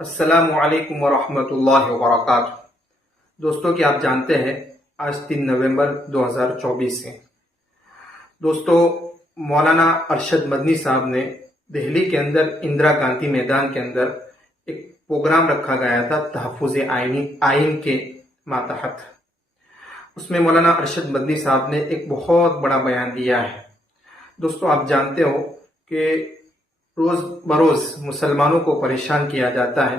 السلام علیکم ورحمۃ اللہ وبرکاتہ۔ دوستوں کہ آپ جانتے ہیں آج 3 نومبر 2024 ہے۔ دوستوں مولانا ارشد مدنی صاحب نے دہلی کے اندر اندرا گاندھی میدان کے اندر ایک پروگرام رکھا گیا تھا تحفظ آئین کے ماتحت۔ اس میں مولانا ارشد مدنی صاحب نے ایک بہت بڑا بیان دیا ہے۔ دوستوں آپ جانتے ہو کہ روز بروز مسلمانوں کو پریشان کیا جاتا ہے،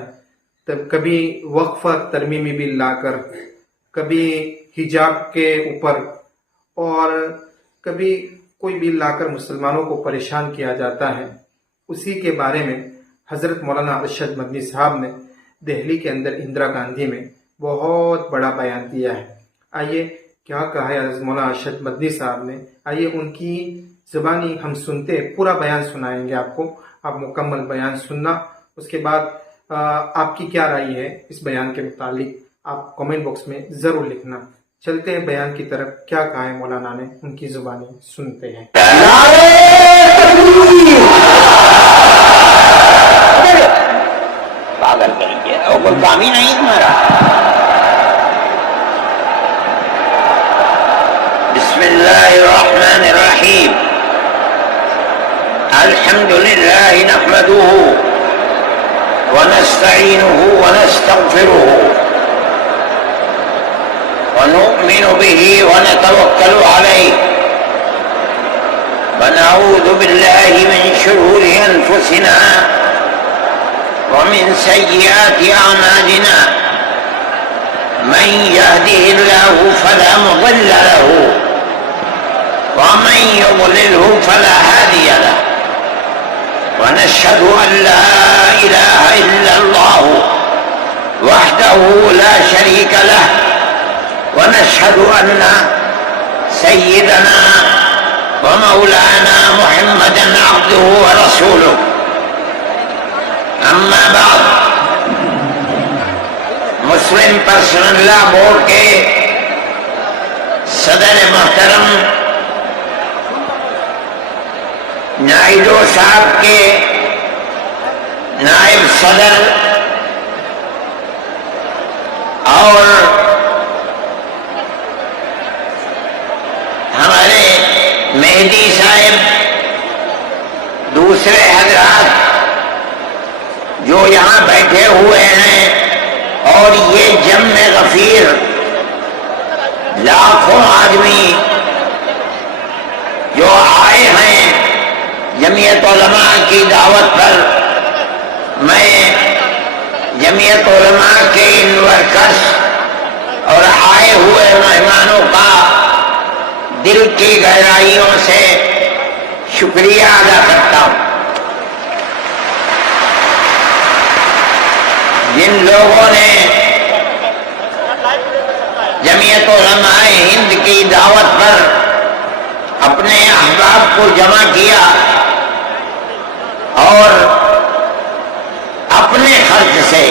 تب کبھی وقف ترمیمی بل لا کر، کبھی حجاب کے اوپر، اور کبھی کوئی بل لا کر مسلمانوں کو پریشان کیا جاتا ہے۔ اسی کے بارے میں حضرت مولانا ارشد مدنی صاحب نے دہلی کے اندر اندرا گاندھی میں بہت بڑا بیان دیا ہے۔ آئیے کیا کہا ہے حضرت مولانا ارشد مدنی صاحب نے، آئیے ان کی زبانی ہم سنتے، پورا بیان سنائیں گے آپ کو، آپ مکمل بیان سننا۔ اس کے بعد آپ کی کیا رائے ہے اس بیان کے متعلق آپ کامنٹ باکس میں ضرور لکھنا۔ چلتے ہیں بیان کی طرف، کیا کہا ہے مولانا نے، ان کی زبانی سنتے ہیں۔ پاگل کر دیا، اور کوئی کام ہی نہیں تمہارا۔ بسم اللہ الرحمن الرحیم، الحمد للہ نحمده ونستعینه ونستغفره ونؤمن به ونتوکل علیہ ونعوذ باللہ من شرور انفسنا ومن سیئات اعمالنا، من يهده الله فلا مضل له ومن يضلله فلا هادي له، ونشهد أن لا إله إلا الله وحده لا شريك له، ونشهد أن سيدنا ومولانا محمدا عبده ورسوله، أما بعد۔ مسلم پرسنل لا بورڈ کے صدر محترم نائیڈو صاحب کے نائب صدر اور ہمارے مہدی صاحب، دوسرے حضرات جو یہاں بیٹھے ہوئے ہیں، اور یہ جمع غفیر لاکھوں آدمی جو آئے ہیں جمعیت علماء کی دعوت پر، میں جمعیت علماء کے ان ورکرز اور آئے ہوئے مہمانوں کا دل کی گہرائیوں سے شکریہ ادا کرتا ہوں۔ جن لوگوں نے جمعیت علماء ہند کی دعوت پر اپنے احباب کو جمع کیا اور اپنے خرچ سے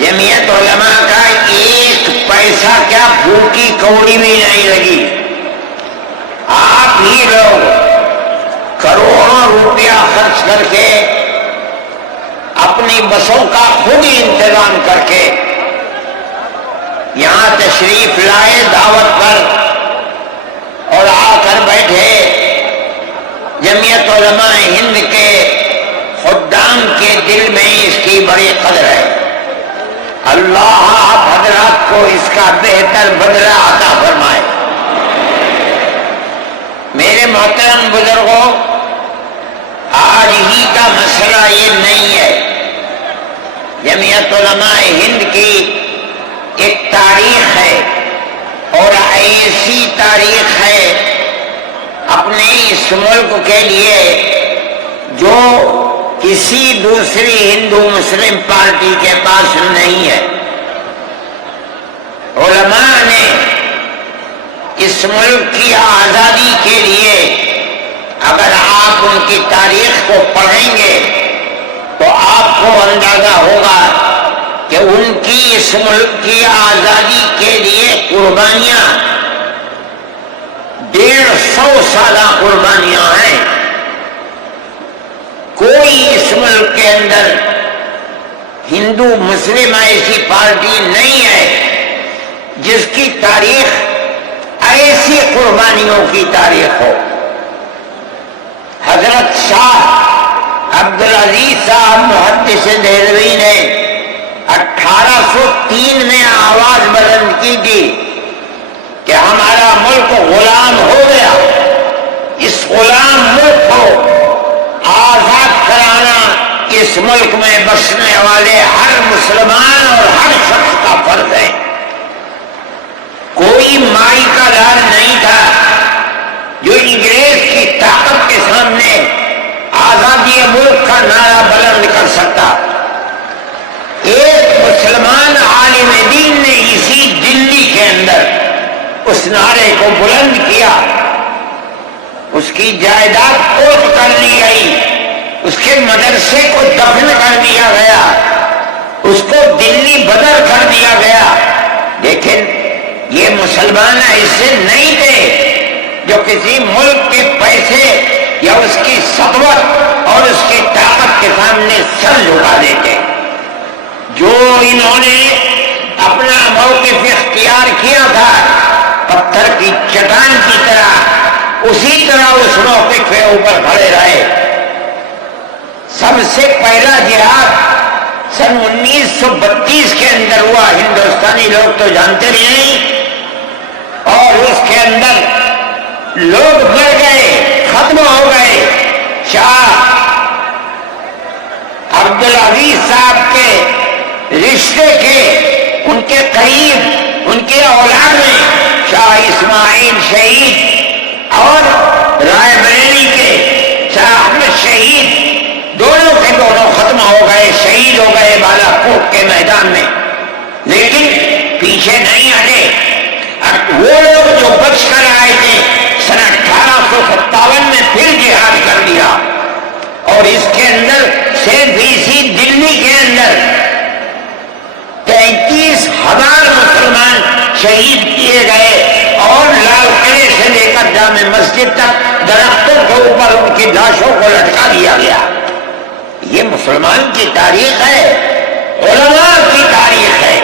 جمعیت علماء کا ایک پیسہ کیا پھوکی کوڑی بھی نہیں لگی، آپ ہی لوگ کروڑوں روپیہ خرچ کر کے اپنی بسوں کا خود ہی انتظام کر کے یہاں تشریف لائے دعوت پر اور آ کر بیٹھے۔ جمعیت علماء ہند کے خدام کے دل میں اس کی بڑی قدر ہے۔ اللہ آپ حضرات کو اس کا بہتر بدلہ عطا فرمائے۔ میرے محترم بزرگوں، آج ہی کا مسئلہ یہ نہیں ہے۔ جمعیت علماء ہند کی ایک تاریخ ہے، اور ایسی تاریخ ہے اپنے اس ملک کے لیے جو کسی دوسری ہندو مسلم پارٹی کے پاس نہیں ہے۔ علماء نے اس ملک کی آزادی کے لیے، اگر آپ ان کی تاریخ کو پڑھیں گے تو آپ کو اندازہ ہوگا کہ ان کی اس ملک کی آزادی کے لیے قربانیاں 150 سالہ قربانیاں ہیں۔ کوئی اس ملک کے اندر ہندو مسلم ایسی پارٹی نہیں ہے جس کی تاریخ ایسی قربانیوں کی تاریخ ہو۔ حضرت شاہ عبدالعزیز صاحب محدث دہلوی نے 1803 میں آواز بلند کی تھی کہ ہمارا ملک غلام ہو گیا، اس غلام ملک کو آزاد کرانا اس ملک میں بسنے والے ہر مسلمان اور ہر شخص کا فرض ہے۔ کوئی مائی کا لال نہیں تھا جو انگریز کی طاقت کے سامنے آزادی ملک کا نعرہ بلند کر سکتا۔ ایک مسلمان عالم دین نے اسی دلی کے اندر اس نعرے کو بلند کیا، اس کی جائیداد کوٹ کر لی گئی، اس کے مدرسے کو دفن کر دیا گیا، اس کو دلی بدر کر دیا گیا، لیکن یہ مسلمان ایسے نہیں تھے جو کسی ملک کے پیسے یا اس کی سطوت اور اس کی طاقت کے سامنے سر جھکا دیتے۔ جو انہوں نے اپنا موقف اختیار کیا تھا پتھر کی چٹان کی طرح، اسی طرح اس موقف کے اوپر کھڑے رہے۔ سب سے پہلا جہاد سن 1932 کے اندر ہوا، ہندوستانی لوگ تو جانتے بھی نہیں، اور اس کے اندر لوگ مر گئے، ختم ہو گئے۔ شاہ عبدالعزیز صاحب کے رشتے کے، ان کے قریب، ان کے اولاد میں شاہ اسماعیل شہید اور رائے بریلی کے شاہ احمد شہید، دونوں کے دونوں ختم ہو گئے، شہید ہو گئے بالا کوٹ کے میدان میں، لیکن پیچھے نہیں ہٹے۔ وہ لوگ جو بچ کر آئے تھے سن 1857 میں پھر جہاد کر دیا، اور اس کے اندر صرف اسی دلی کے اندر 33,000 مسلمان شہید کیے گئے، اور لال قلعے سے لے کر جامع مسجد تک درختوں کے اوپر ان کی لاشوں کو لٹکا دیا گیا۔ یہ مسلمان کی تاریخ ہے، علماء کی تاریخ ہے۔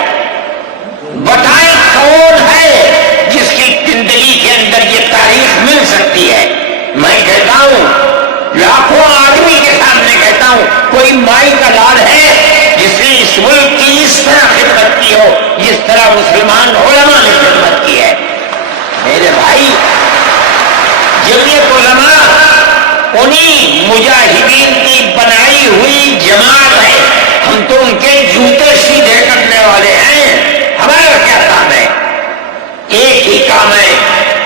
بتائیں کون ہے جس کی زندگی کے اندر یہ تاریخ مل سکتی ہے؟ میں کہتا ہوں، لاکھوں آدمی کے سامنے کہتا ہوں، کوئی مائی کا لال ہے جس نے اس ملک کی اس طرح خدمت کی ہو جس طرح مسلمان علماء نے خدمت کی ہے؟ میرے بھائی، جمعیت علماء انہی مجاہدین کی بنائی ہوئی جماعت ہے، ہم تو ان کے جوتے سیدھے کرنے والے ہیں۔ ہمارا کیا کام ہے؟ ایک ہی کام ہے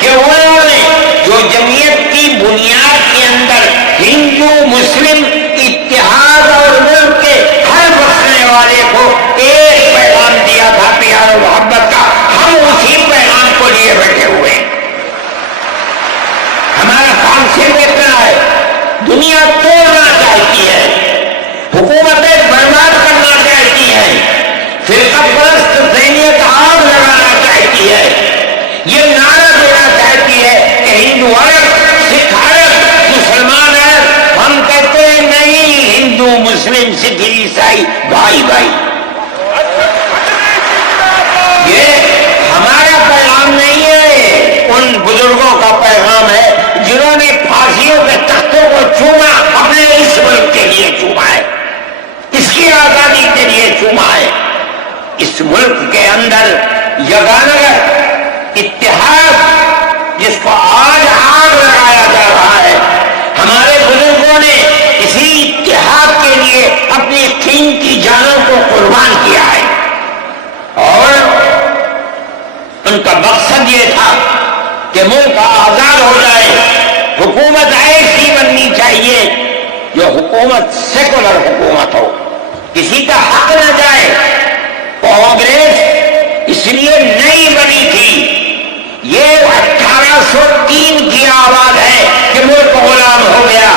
کہ انہوں نے جو جمعیت کی بنیاد کے اندر ہندو مسلم اتحاد اور ملک کے ہر بسنے والے کو ایک پیغام دیا تھا پیار و محبت کا، ہم اسی پیغام کو لیے بیٹھے ہوئے ہیں۔ ہمارا کام صرف اتنا ہے، دنیا توڑنا چاہتی ہے، حکومتیں برباد کرنا چاہتی ہیں، فرقہ پرست ذہنیت آگ لگانا چاہتی ہے، یہ نعرہ دینا چاہتی ہے کہ ہندو الگ، سکھ الگ، مسلمان الگ۔ ہم کہتے ہیں نہیں، ہندو مسلم سکھ عیسائی بھائی بھائی۔ یہ ہمارا پیغام نہیں ہے، ان بزرگوں کا پیغام ہے جنہوں نے پھانسیوں کے تختوں کو چوما، اپنے اس ملک کے لیے چوما ہے، اس کی آزادی کے لیے چوما ہے۔ اس ملک کے اندر یگانگت اتحاد جس کو آج آگ لگایا جا رہا ہے، ہمارے بزرگوں نے اسی اتحاد کے لیے اپنی قیمتی جانوں کو قربان کیا ہے، اور ان کا مقصد یہ تھا کہ ملک آزاد ہو جائے، حکومت ایسی بننی چاہیے جو حکومت سیکولر حکومت ہو، کسی کا حق نہ جائے۔ کانگریس اس لیے نہیں بنی تھی، یہ 1803 کی آواز ہے کہ ملک غلام ہو گیا،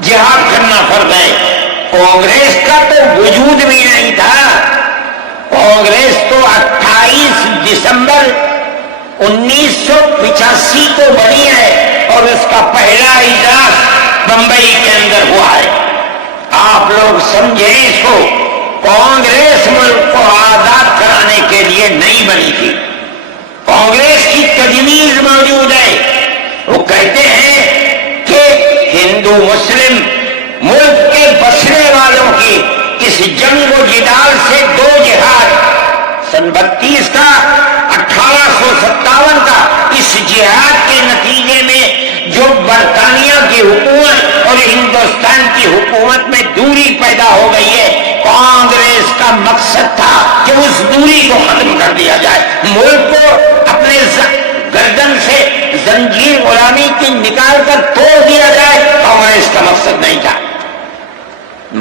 جہاد کرنا فرض ہے۔ کانگریس کا تو وجود بھی نہیں تھا، کانگریس تو 28 دسمبر 1985 کو بنی ہے، اور اس کا پہلا اجلاس بمبئی کے اندر ہوا ہے۔ آپ لوگ سمجھیں اس کو نہیں بنی تھی. کانگریس کی تجویز موجود ہے. وہ کہتے ہیں کہ ہندو مسلم ملک کے بسنے والوں کی اس جنگ و جدال سے 2 جہاد، سن 32 کا 1857 کا، اس جہاد کے نتیجے میں جو برطانیہ کی حکومت اور ہندوستان کی حکومت میں دوری پیدا ہو گئی ہے، کانگریس کا مقصد تھا کہ اس دوری کو ختم کر دیا جائے، ملک کو اپنے گردن سے زنجیر غلامی کی نکال کر توڑ دیا جائے. کانگریس کا مقصد نہیں تھا.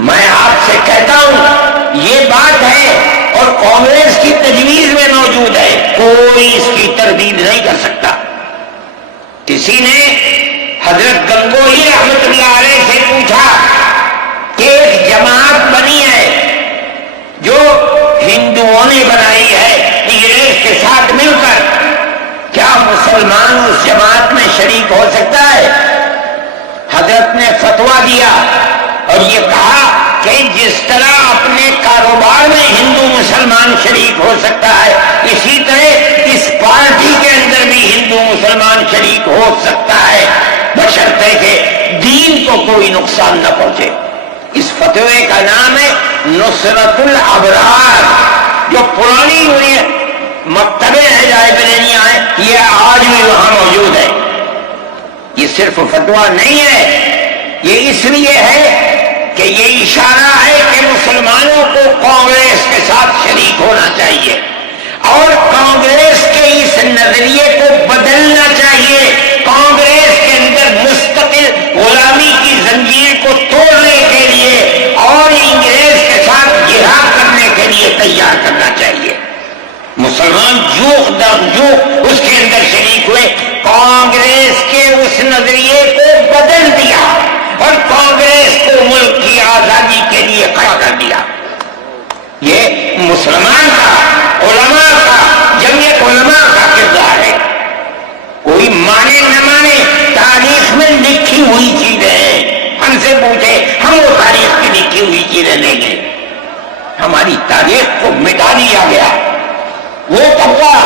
میں آپ سے کہتا ہوں یہ بات ہے اور کانگریس کی تجویز میں موجود ہے، کوئی اس کی تردید نہیں کر سکتا. کسی نے حضرت گنگوہی رحمت اللہ علیہ سے پوچھا کہ ایک جماعت بنی ہے جو ہندوؤں نے بنائی ہے انگریز کے ساتھ مل کر، کیا مسلمان اس جماعت میں شریک ہو سکتا ہے؟ حضرت نے فتویٰ دیا اور یہ کہا کہ جس طرح اپنے کاروبار میں ہندو مسلمان شریک ہو سکتا ہے، اسی طرح اس پارٹی کے اندر بھی ہندو مسلمان شریک ہو سکتا ہے، بشرطے کہ دین کو کوئی نقصان نہ پہنچے. اس فتوے کا نام ہے نصرت الابرار، جو پرانی ہوئی مکتبے ہیں، لائبریریاں ہیں، یہ آج بھی وہاں موجود ہے. یہ صرف فتویٰ نہیں ہے، یہ اس لیے ہے کہ یہ اشارہ ہے کہ مسلمانوں کو کانگریس کے ساتھ شریک ہونا چاہیے اور کانگریس کے اس نظریے کو بدلنا چاہیے. کانگریس کے اندر مستقل غلامی کی زنجیر کو توڑنے کے لیے اور انگریز کے ساتھ جہاد کرنے کے لیے تیار کرنا چاہیے. مسلمان جوخ در جوخ اس کے اندر شریک ہوئے، کانگریس کے اس نظریے کو بدل دیا اور کانگریس کو ملک کی آزادی کے لیے کھڑا کر دیا. یہ مسلمان کا، علماء کا، جمعیت علماء کا کردار ہے. کوئی مانے نہ مانے، تاریخ میں لکھی ہوئی چیزیں ہیں. ہم سے پوچھے، ہم وہ تاریخ کی لکھی ہوئی چیزیں نہیں ہیں. ہماری تاریخ کو مٹا دیا گیا. وہ طبقہ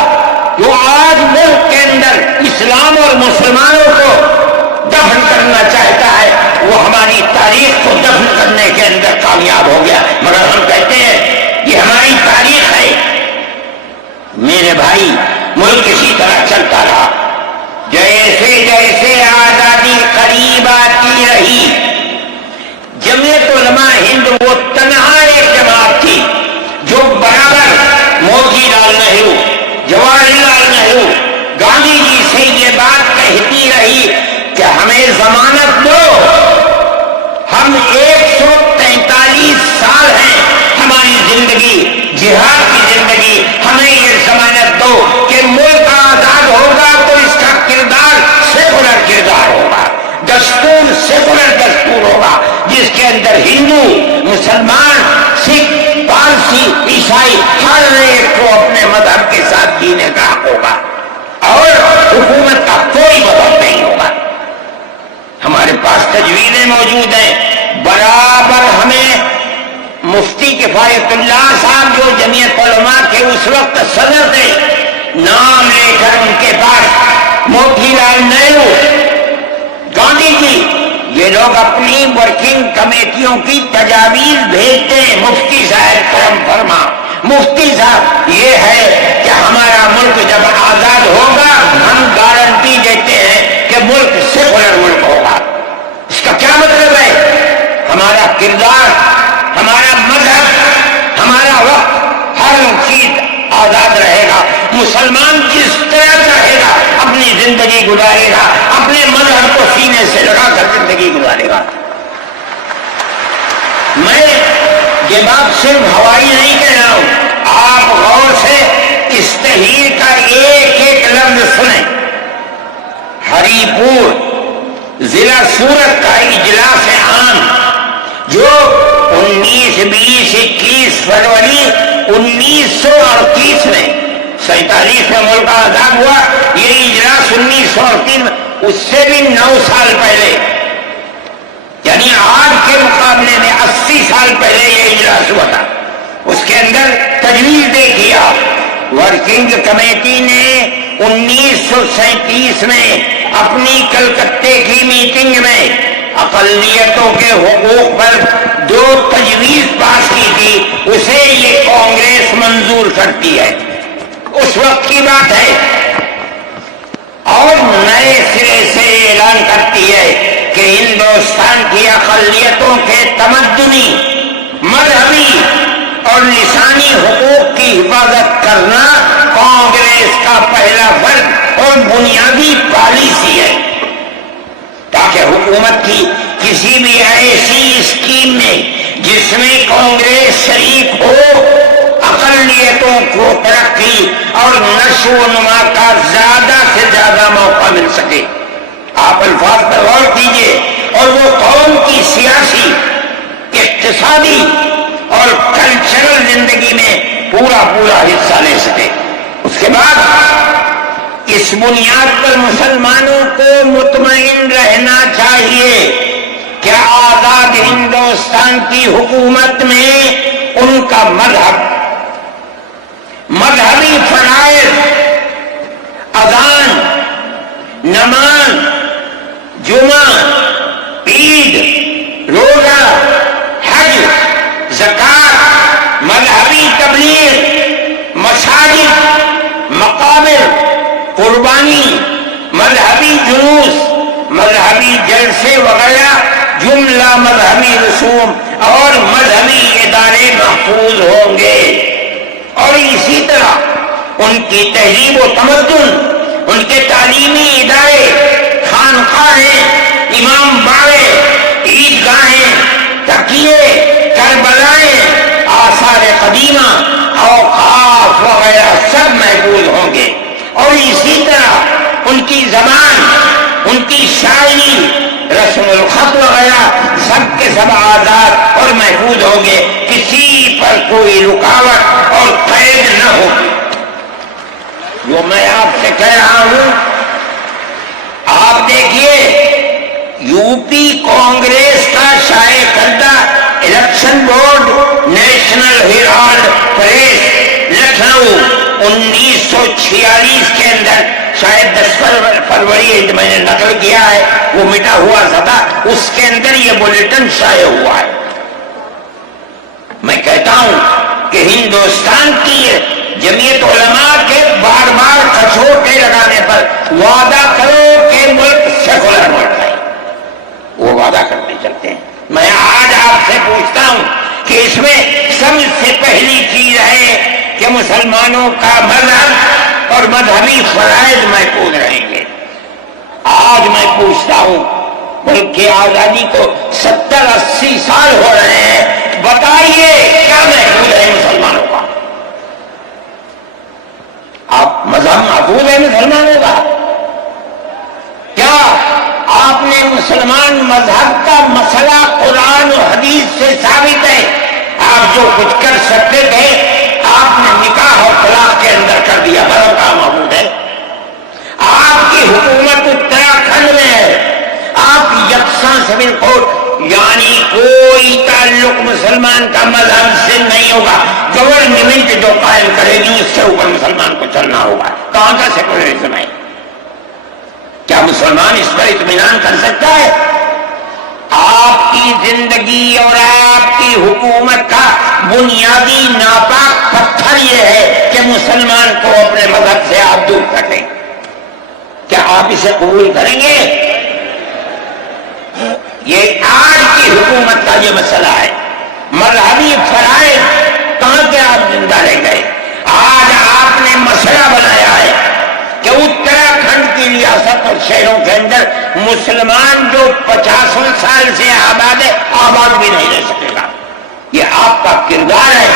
جو آج ملک کے اندر اسلام اور مسلمانوں کو دفن کرنا چاہتا ہے، وہ ہماری تاریخ کو دفن کرنے کے اندر کامیاب ہو گیا. مگر ہم کہتے ہیں یہ ہماری تاریخ ہے. میرے بھائی، ملک اسی طرح چلتا رہا. جیسے جیسے آزادی قریب آتی رہی، جمعیت علماء ہند وہ تنہا ایک جماعت تھی جو برابر موتی لال نہرو، جواہر لال نہرو، گاندھی جی سے یہ بات کہتی رہی کہ ہمیں ضمانت دو. ہم 143 سال ہیں ہماری زندگی، جہاد کی زندگی، ہمیں یہ ضمانت دو کہ ملک آزاد ہوگا تو اس کا کردار سیکولر کردار ہوگا، دستور سیکولر دستور ہوگا، جس کے اندر ہندو، مسلمان، سکھ، پارسی، عیسائی ہر ایک کو اپنے مذہب کے ساتھ جینے کا حق ہوگا اور حکومت کا کوئی مذہب نہیں ہوگا. ہمارے پاس تجویزیں موجود ہیں. برابر ہمیں مفتی کفایت اللہ صاحب جو جمعیت علماء کے اس وقت صدر تھے، نام لے کر ان کے پاس موتی لال نہرو، گاندھی جی، یہ لوگ اپنی ورکنگ کمیٹیوں کی تجاویز بھیجتے ہیں. مفتی صاحب کرم فرما، مفتی صاحب یہ ہے کہ ہمارا ملک جب آزاد ہوگا ہم گارنٹی دیتے ہیں کہ ملک سیکولر ملک ہوگا. اس کا کیا مطلب ہے؟ ہمارا کردار، ہمارا مذہب، ہمارا وقت، ہر چیز آزاد رہے گا. مسلمان جس طرح چاہے گا اپنی زندگی گزارے گا، اپنے مذہب کو سینے سے لگا کر زندگی گزارے گا. میں یہ بات صرف ہوائی نہیں کہہ رہا ہوں، آپ غور سے اس تحریر کا ایک ایک لفظ سنیں. ہری پور ضلع سورت کا اجلاس عام جو 19، 20، 21 فروری 1938 میں 47 میں ملک آزاد ہوا. یہ اجلاس 1938 میں، اس سے بھی 9 سال پہلے، یعنی آج کے مقابلے میں 80 سال پہلے یہ اجلاس ہوا تھا. اس کے اندر تجویز دیکھیے آپ، ورکنگ کمیٹی نے 1937 میں اپنی کلکتے کی میٹنگ میں اقلیتوں کے حقوق پر جو تجویز پاس کی تھی اسے یہ کانگریس منظور کرتی ہے، اس وقت کی بات ہے، اور نئے سرے سے اعلان کرتی ہے کہ ہندوستان کی اقلیتوں کے تمدنی، مذہبی اور لسانی حقوق کی حفاظت کرنا کانگریس کا پہلا فرض اور بنیادی پالیسی ہے، تاکہ حکومت کی کسی بھی ایسی اسکیم میں جس میں کانگریس شریک ہو اقلیتوں کو ترقی اور نشو و نما کا زیادہ سے زیادہ موقع مل سکے۔ آپ الفاظ پر غور کیجئے، اور وہ قوم کی سیاسی، اقتصادی اور کلچرل زندگی میں پورا حصہ لے سکے۔ اس کے بعد اس بنیاد پر مسلمانوں کو مطمئن رہنا چاہیے کہ آزاد ہندوستان کی حکومت میں ان کا مذہبی فرائض، اذان، نماز، جمعہ، عید، روزہ، حج، زکات، مذہبی تبلیغ، مساجد، مقابر، قربانی، مذہبی جلوس، مذہبی جلسے وغیرہ جملہ مذہبی رسوم اور مذہبی ادارے محفوظ ہوں گے، اور اسی طرح ان کی تہذیب و تمدن، ان کے تعلیمی ادارے، خانقاہیں، امام باڑے، عیدگاہیں، تقیے، کربلائیں، آثار قدیمہ، اوقاف وغیرہ سب محفوظ ہوں گے، اور اسی طرح ان کی زبان، ان کی شاعری، رسم الخط وغیرہ سب کے سب آزاد اور محفوظ ہوں گے، کسی پر کوئی رکاوٹ اور قید نہ ہوگی۔ جو میں آپ سے کہہ رہا ہوں، آپ دیکھیے یو پی کانگریس کا شائع کردہ election board National Herald press Lucknow 1946 کے اندر، شاید 10 فروری میں نے نقل کیا ہے، وہ مٹا ہوا تھا، اس کے اندر یہ بلیٹن شائع ہوا ہے۔ میں کہتا ہوں کہ ہندوستان کی جمعیت علماء کے بار بار کچھوٹے لگانے پر وعدہ کرو کہ ملک سیکولر ملک ہے، وہ وعدہ کرتے چلتے ہیں۔ میں آج آپ سے پوچھتا ہوں کہ اس میں سب سے پہلی چیز ہے کہ مسلمانوں کا مذہب اور مذہبی فرائض محفوظ رہیں گے۔ آج میں پوچھتا ہوں، ملک کی آزادی کو 70-80 سال ہو رہے ہیں، بتائیے کیا محفوظ ہے مسلمانوں کا؟ آپ مذہب محفوظ ہے مسلمانوں کا؟ کیا آپ نے مسلمان مذہب کا مسئلہ قرآن و حدیث سے ثابت ہے؟ آپ جو کچھ کر سکتے تھے آپ نے نکاح اور طلاق کے اندر کر دیا، مذہب کا محفوظ ہے؟ آپ کی حکومت اتراکھنڈ میں ہے، آپ یکساں سول کوڈ، یعنی کوئی تعلق مسلمان کا مذہب سے نہیں ہوگا، گورنمنٹ جو قائم کرے گی اس سے اوپر مسلمان کو چلنا ہوگا۔ کہاں کا سیکولرزم ہے؟ کیا مسلمان اس پر اطمینان کر سکتا ہے؟ آپ کی زندگی اور آپ کی حکومت کا بنیادی ناپاک پتھر یہ ہے کہ مسلمان کو اپنے مذہب سے آپ دور کر دیں۔ کیا آپ اسے قبول کریں گے؟ یہ آج کی حکومت کا یہ مسئلہ ہے۔ مذہبی فرائض کہاں کے آپ زندہ رہ گئے؟ آج آپ نے مسئلہ بنایا ہے کہ اتراکھنڈ کی ریاست اور شہروں کے اندر مسلمان جو 50 سال سے آباد ہے، آباد بھی نہیں رہ سکے گا۔ یہ آپ کا کردار ہے،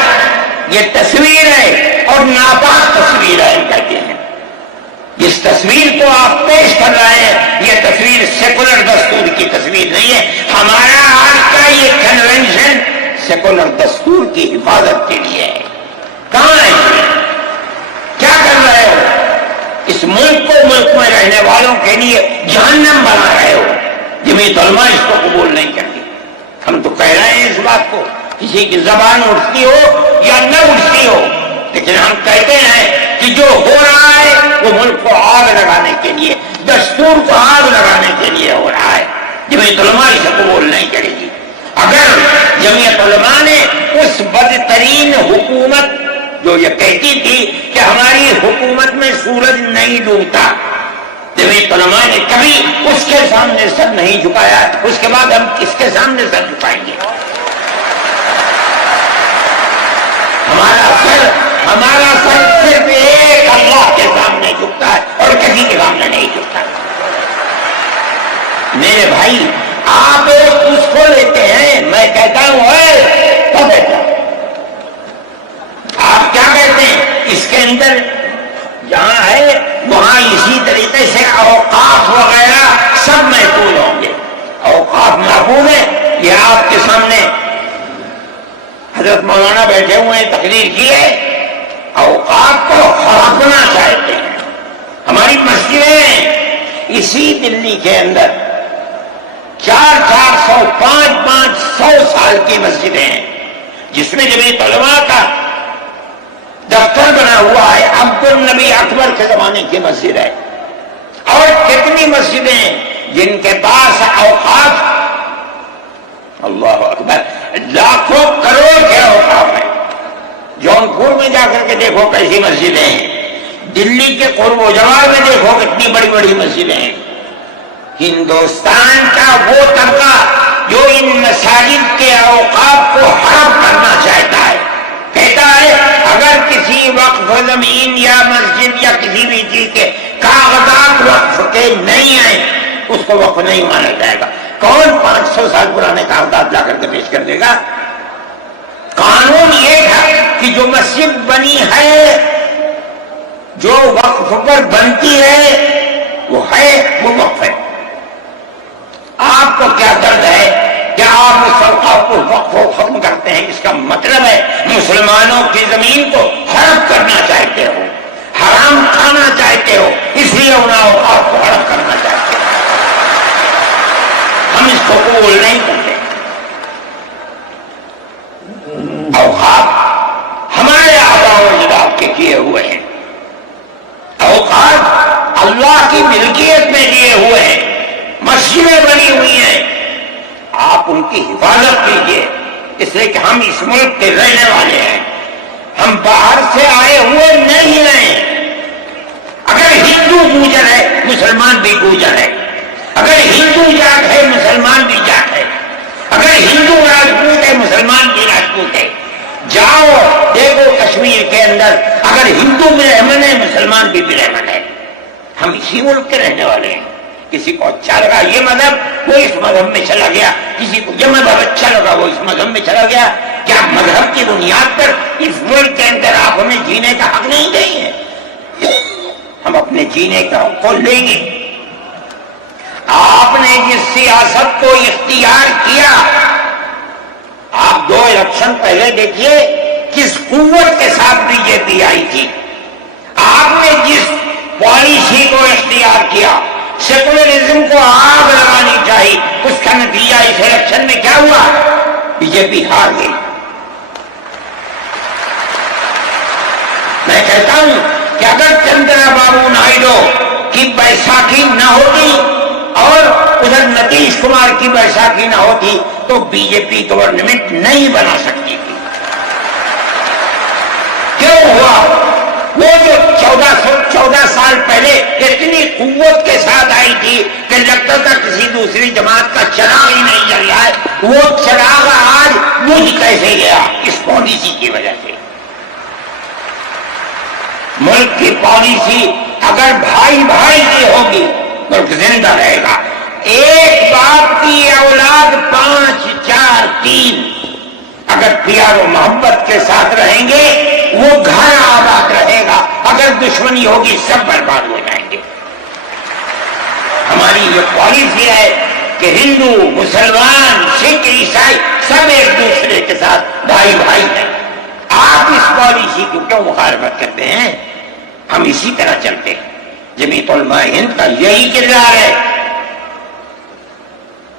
یہ تصویر ہے، اور ناپاک تصویر ہے کہتے ہیں۔ جس تصویر کو آپ پیش کر رہے ہیں یہ تصویر سیکولر دستور کی تصویر نہیں ہے۔ ہمارا آج کا یہ کنونشن سیکولر دستور کی حفاظت کے لیے ہے۔ کہاں ہے؟ کیا کر رہے ہو؟ اس ملک کو، ملک میں رہنے والوں کے لیے جہنم بنا رہے ہو۔ جمعیت علماء اس کو قبول نہیں کرتی۔ ہم تو کہہ رہے ہیں اس بات کو، کسی کی زبان اٹھتی ہو یا نہ اٹھتی ہو، لیکن ہم کہتے ہیں کو آگ لگانے کے لیے، دستور کو آگ لگانے کے لیے ہو رہا ہے۔ جمعیت علماء اسے قبول نہیں کرے گی۔ اگر جمعیت علماء نے اس بدترین حکومت جو یہ کہتی تھی کہ ہماری حکومت میں سورج نہیں ڈوبتا، جمعیت علماء نے کبھی اس کے سامنے سر نہیں جھکایا، اس کے بعد ہم کس کے سامنے سر جھکائیں گے؟ ہمارا سر صرف ایک اللہ کے سامنے جھکتا ہے اور کسی کے سامنے نہیں جھکتا۔ میرے بھائی، آپ ایک اس کو لیتے ہیں، میں کہتا ہوں آپ کیا کہتے ہیں؟ اس کے اندر جہاں ہے وہاں اسی طریقے سے اوقاف وغیرہ سب محفوظ ہوں گے۔ اوقاف محفوظ ہے، یہ آپ کے سامنے حضرت مولانا بیٹھے ہوئے ہیں، تقریر کی ہے۔ اوقاف کو ہڑپنا چاہتے ہیں۔ ہماری مسجدیں اسی دلی کے اندر 400 500 سال کی مسجدیں ہیں، جس میں جمعیت علماء کا دفتر بنا ہوا ہے، عبد النبی اکبر کے زمانے کی مسجد ہے۔ اور کتنی مسجدیں جن کے پاس اوقاف، اللہ اکبر، لاکھوں کروڑ کے اوقاف ہیں۔ جونپور میں جا کر کے دیکھو کیسی مسجدیں ہیں، دلی کے قرب و جوار میں دیکھو کتنی بڑی بڑی مسجدیں ہیں۔ ہندوستان کا وہ طبقہ جو ان مساجد کے اوقاف کو ہڑپ کرنا چاہتا ہے، کہتا ہے اگر کسی وقف زمین یا مسجد یا کسی بھی چیز کے کاغذات وقف کے نہیں آئے اس کو وقف نہیں مانا جائے گا۔ کون 500 سال پرانے کاغذات لا کر کے پیش کر دے گا؟ قانون یہ تھا کہ جو مسجد بنی ہے، جو وقف پر بنتی ہے، وہ وقف ہے۔ آپ کو کیا درد ہے کہ آپ اس اوقاف کو وقف و ختم کرتے ہیں؟ اس کا مطلب ہے مسلمانوں کی زمین کو ہڑپ کرنا چاہتے ہو، حرام کھانا چاہتے ہو، اس لیے ان اوقاف کو ہڑپ کرنا چاہتے ہو۔ ہم اس کو قبول نہیں کرتے۔ اوقاف ہمارے آباء و اجداد کے کیے ہوئے ہیں، اوقاف اللہ کی ملکیت میں لیے ہوئے ہیں، مسجدیں بنی ہوئی ہیں، آپ ان کی حفاظت کیجیے، اس لیے کہ ہم اس ملک کے رہنے والے ہیں، ہم باہر سے آئے ہوئے نہیں ہیں۔ اگر ہندو گوجر ہے مسلمان بھی گوجر ہے، اگر ہندو جاٹ ہے مسلمان بھی جاٹ ہے، اگر ہندو راجپوت ہے مسلمان بھی راجپوت ہے۔ جاؤ دیکھو کشمیر کے اندر، اگر ہندو برہمن ہے مسلمان بھی برہمن ہے۔ ہم اسی ملک کے رہنے والے ہیں۔ کسی کو اچھا لگا یہ مذہب وہ اس مذہب میں چلا گیا، کسی کو یہ مذہب اچھا لگا وہ اس مذہب میں چلا گیا۔ کیا مذہب کی بنیاد پر اس ملک کے اندر آپ ہمیں جینے کا حق نہیں دیں گے؟ ہم اپنے جینے کا حق کو لیں گے۔ آپ نے جس سیاست کو اختیار کیا، آپ 2 الیکشن پہلے دیکھیے کس قوت کے ساتھ بی جے پی آئی تھی۔ آپ نے جس پالیسی کو اختیار کیا، سیکولرزم کو آگ لگانی چاہیے، اس کا نتیجہ اس الیکشن میں کیا ہوا؟ بی جے پی ہار گئی۔ میں کہتا ہوں کہ اگر چندرا بابو نائیڈو کی بیساکھی نہ ہوتی اور ادھر نتیش کمار کی بیساکھی نہ ہوتی تو بی جے پی گورنمنٹ نہیں بنا سکتی تھی۔ کیوں ہوا؟ وہ جو 14 سال پہلے اتنی قوت کے ساتھ آئی تھی کہ لگتا تھا کسی دوسری جماعت کا چراغ ہی نہیں جل رہا ہے، وہ چراغ آج بجھ کیسے گیا؟ اس پالیسی کی وجہ سے۔ ملک کی پالیسی اگر بھائی بھائی کی ہوگی ملک زندہ رہے گا۔ ایک باپ کی اولاد 5 4 3 اگر پیار و محبت کے ساتھ رہیں گے وہ گھر آباد رہے گا، اگر دشمنی ہوگی سب برباد ہو جائیں گے۔ ہماری یہ پالیسی ہے کہ ہندو مسلمان سکھ عیسائی سب ایک دوسرے کے ساتھ بھائی بھائی ہیں۔ آپ اس پالیسی کو کیوں مخالفت کرتے ہیں؟ ہم اسی طرح چلتے ہیں۔ جمعیت علماء ہند کا یہی کردار ہے،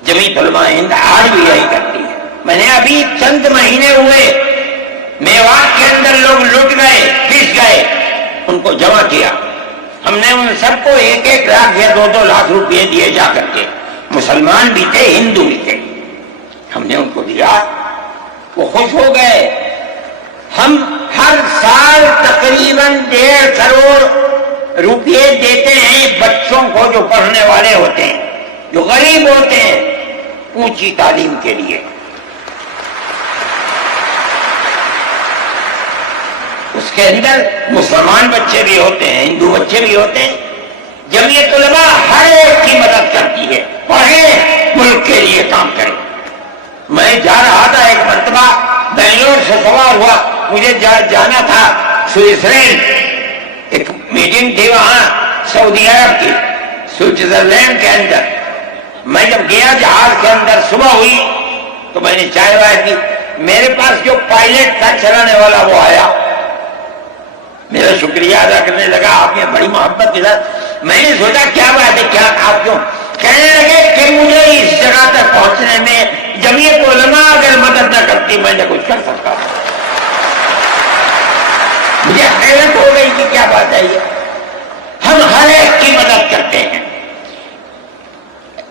جمعیت علماء ہند آج بھی یہی کرتی ہے۔ میں نے ابھی چند مہینے ہوئے میوات کے اندر لوگ لٹ گئے، پس گئے، ان کو جمع کیا، ہم نے ان سب کو 1-1 لاکھ یا 2-2 لاکھ روپئے دیے جا کر کے، مسلمان بھی تھے ہندو بھی تھے، ہم نے ان کو دیا، وہ خوش ہو گئے۔ ہم ہر سال تقریباً 1.5 کروڑ روپئے دیتے ہیں بچوں کو جو پڑھنے والے ہوتے ہیں، جو غریب ہوتے ہیں، اونچی تعلیم کے لیے۔ اس کے اندر مسلمان بچے بھی ہوتے ہیں، ہندو بچے بھی ہوتے ہیں۔ جمعیت علماء ہر ایک کی مدد کرتی ہے، پڑھیں، ملک کے لیے کام کریں۔ میں جا رہا تھا ایک مرتبہ، بنگلور سے سوار ہوا، مجھے جانا تھا سوئٹزرلینڈ، ایک میٹنگ تھی وہاں سعودی عرب کی، سوئٹزرلینڈ کے اندر۔ میں جب گیا جہاز کے اندر، صبح ہوئی تو میں نے چائے وائے پی، میرے پاس جو پائلٹ تھا چلانے والا وہ آیا، میرا شکریہ ادا کرنے لگا، آپ نے بڑی محبت کے ساتھ۔ میں نے سوچا کیا بات ہے، کیا آپ کیوں؟ کہنے لگے کہ مجھے اس جگہ تک پہنچنے میں جمعیت علماء اگر مدد نہ کرتی میں نہ کچھ کر سکتا تھا۔ مجھے حیرت ہو گئی کہ کیا بات ہے یہ، ہم ہر ایک کی مدد کرتے ہیں۔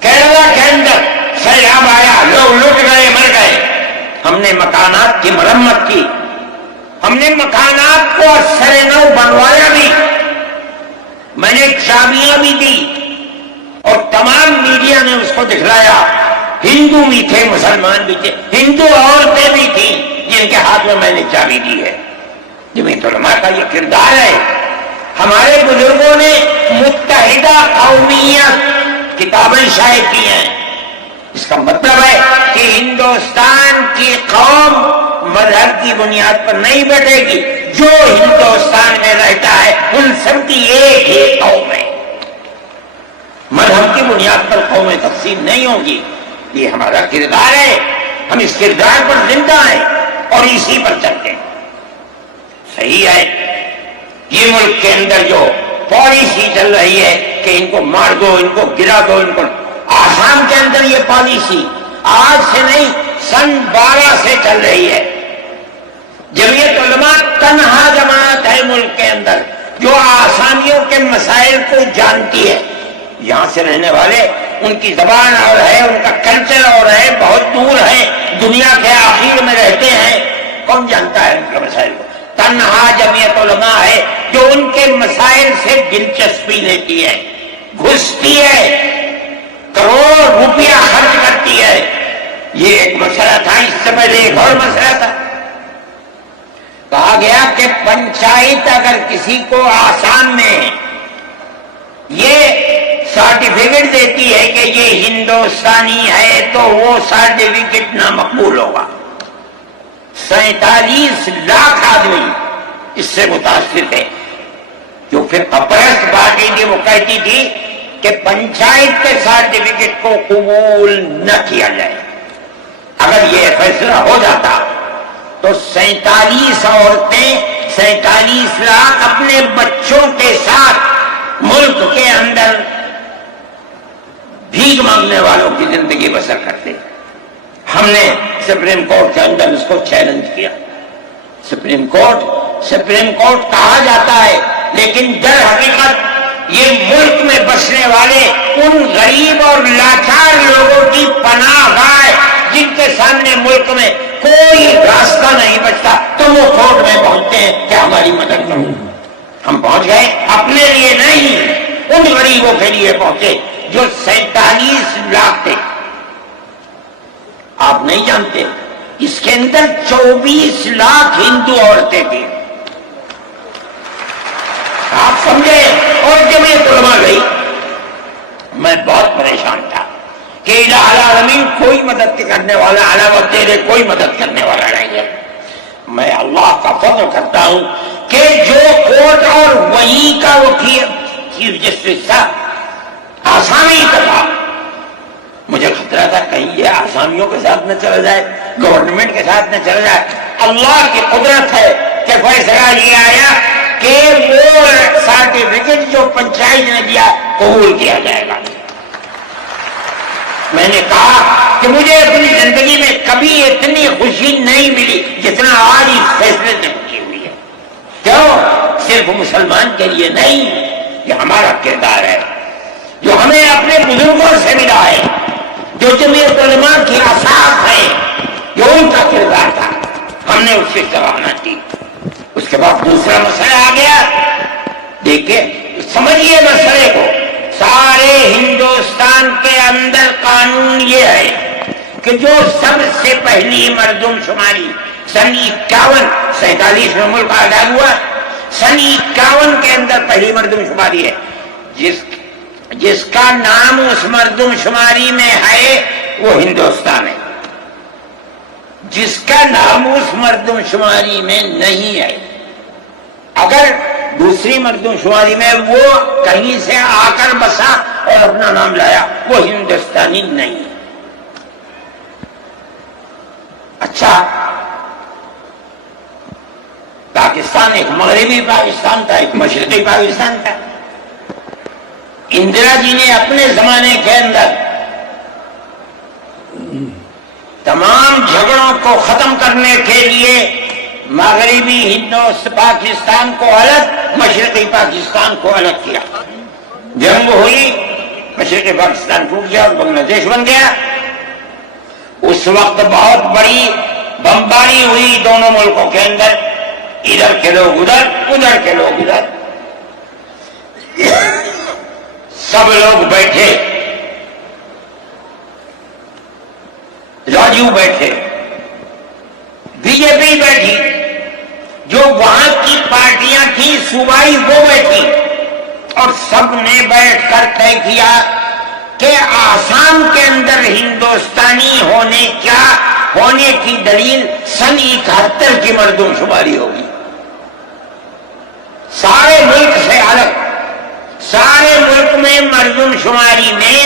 کیرلا کے اندر سیلاب آیا، لوگ لٹ گئے، مر گئے، ہم نے مکانات کی مرمت کی، ہم نے مکانات کو سر نو بنوایا بھی، میں نے چابیاں بھی دی اور تمام میڈیا نے اس کو دکھلایا۔ ہندو بھی تھے، مسلمان بھی تھے، ہندو عورتیں بھی تھیں جن کے ہاتھ میں میں نے چابی دی ہے۔ جمعیت علماء کا یہ کردار ہے۔ ہمارے بزرگوں نے متحدہ قومیت کتابیں شائع کی ہیں، اس کا مطلب ہے کہ ہندوستان کی قوم مذہب کی بنیاد پر نہیں بیٹھے گی، جو ہندوستان میں رہتا ہے ان سب کی ایک ہی قوم ہے، مذہب کی بنیاد پر قومیں تقسیم نہیں ہوگی۔ یہ ہمارا کردار ہے، ہم اس کردار پر زندہ ہیں اور اسی پر چلتے ہیں۔ صحیح ہے، یہ ملک کے اندر جو پالیسی چل رہی ہے کہ ان کو مار دو، ان کو گرا دو، ان کو، آسام کے اندر یہ پالیسی آج سے نہیں، سن 12 سے چل رہی ہے۔ جمعیت علماء تنہا جماعت ہے ملک کے اندر جو آسامیوں کے مسائل کو جانتی ہے۔ یہاں سے رہنے والے، ان کی زبان اور ہے، ان کا کلچر اور ہے، بہت دور ہے، دنیا کے آخر میں رہتے ہیں، کون جانتا ہے ان کے مسائل کو؟ تنہا جمعیت علماء ہے جو ان کے مسائل سے دلچسپی لیتی ہے، گھستی ہے، کروڑ روپیہ خرچ کرتی ہے۔ یہ ایک مسئلہ تھا، اس سے پہلے ایک اور مسئلہ تھا، کہا گیا کہ پنچایت اگر کسی کو آسام میں یہ سرٹیفکیٹ دیتی ہے کہ یہ ہندوستانی ہے تو وہ سرٹیفکیٹ نامقبول ہوگا۔ 47 لاکھ آدمی اس سے متاثر تھے، جو پھر اپرست پارٹی تھی وہ کہتی تھی کہ پنچایت کے سرٹیفکیٹ کو قبول نہ کیا جائے۔ اگر یہ فیصلہ ہو جاتا تو 47 عورتیں، 47 لاکھ اپنے بچوں کے ساتھ ملک کے اندر بھیک مانگنے والوں کی زندگی بسر کرتے۔ ہم نے سپریم کورٹ کے اندر اس کو چیلنج کیا۔ سپریم کورٹ کہا جاتا ہے، لیکن در حقیقت یہ ملک میں بسنے والے ان غریب اور لاچار لوگوں کی پناہ گاہ ہے جن کے سامنے ملک میں کوئی راستہ نہیں بچتا، تو وہ کورٹ میں پہنچتے ہیں کہ ہماری مدد کرو۔ ہم پہنچ گئے، اپنے لیے نہیں، ان غریبوں کے لیے پہنچے جو 47 لاکھ تھے۔ آپ نہیں جانتے، اس کے اندر 24 لاکھ ہندو عورتیں تھیں۔ آپ سمجھے؟ اور جمعیت علماء گئی، میں بہت پریشان تھا کہ الہ العالمین کوئی مدد کرنے والا علاوہ تیرے کوئی مدد کرنے والا نہیں ہے۔ میں اللہ کا فضل کرتا ہوں کہ جو کورٹ اور وہیں کا وہ چیف جسٹس تھا آسامی کا تھا، مجھے خطرہ تھا کہیں یہ آسامیوں کے ساتھ نہ چلا جائے، گورنمنٹ کے ساتھ نہ چلا جائے۔ اللہ کی قدرت ہے کہ فیصلہ یہ آیا کہ وہ سرٹیفکیٹ جو پنچایت نے دیا قبول کیا جائے گا۔ میں نے کہا کہ مجھے اپنی زندگی میں کبھی اتنی خوشی نہیں ملی جتنا آج اس فیصلے سے خوشی ہوئی ہے۔ کیوں؟ صرف مسلمان کے لیے نہیں، یہ ہمارا کردار ہے جو ہمیں اپنے بزرگوں سے ملا ہے، جو جمعیت علماء کی اساس ہے، جو ان کا کردار تھا، ہم نے اس سے سراہنا کی۔ اس کے بعد دوسرا مسئلہ آ گیا، دیکھیں سمجھیے مسئلے کو، سارے ہندوستان کے اندر قانون یہ ہے کہ جو سب سے پہلی مردم شماری سن 47 میں ملک آزاد ہوا، سن 51 کے اندر پہلی مردم شماری ہے، جس کا نام اس مردم شماری میں ہے وہ ہندوستان ہے، جس کا نام اس مردم شماری میں نہیں ہے، اگر دوسری مردم شماری میں وہ کہیں سے آ کر بسا اور اپنا نام لایا، وہ ہندوستانی نہیں۔ اچھا، پاکستان ایک مغربی پاکستان تھا، ایک مشرقی پاکستان تھا۔ اندرا جی نے اپنے زمانے کے اندر تمام جھگڑوں کو ختم کرنے کے لیے مغربی پاکستان کو الگ، مشرقی پاکستان کو الگ کیا۔ جنگ ہوئی، مشرقی پاکستان ٹوٹ گیا اور بنگلہ دیش بن گیا۔ اس وقت بہت بڑی بمباری ہوئی دونوں ملکوں کے اندر، ادھر کے لوگ ادھر، ادھر کے لوگ ادھر، سب لوگ بیٹھے، راجیو بیٹھے، بی جے پی بیٹھی، جو وہاں کی پارٹیاں تھیں صوبائی وہ بیٹھی، اور سب نے بیٹھ کر طے کیا کہ آسام کے اندر ہندوستانی ہونے کی دلیل سن 71 کی مردم شماری ہوگی، سارے ملک سے الگ۔ سارے ملک میں مردم شماری میں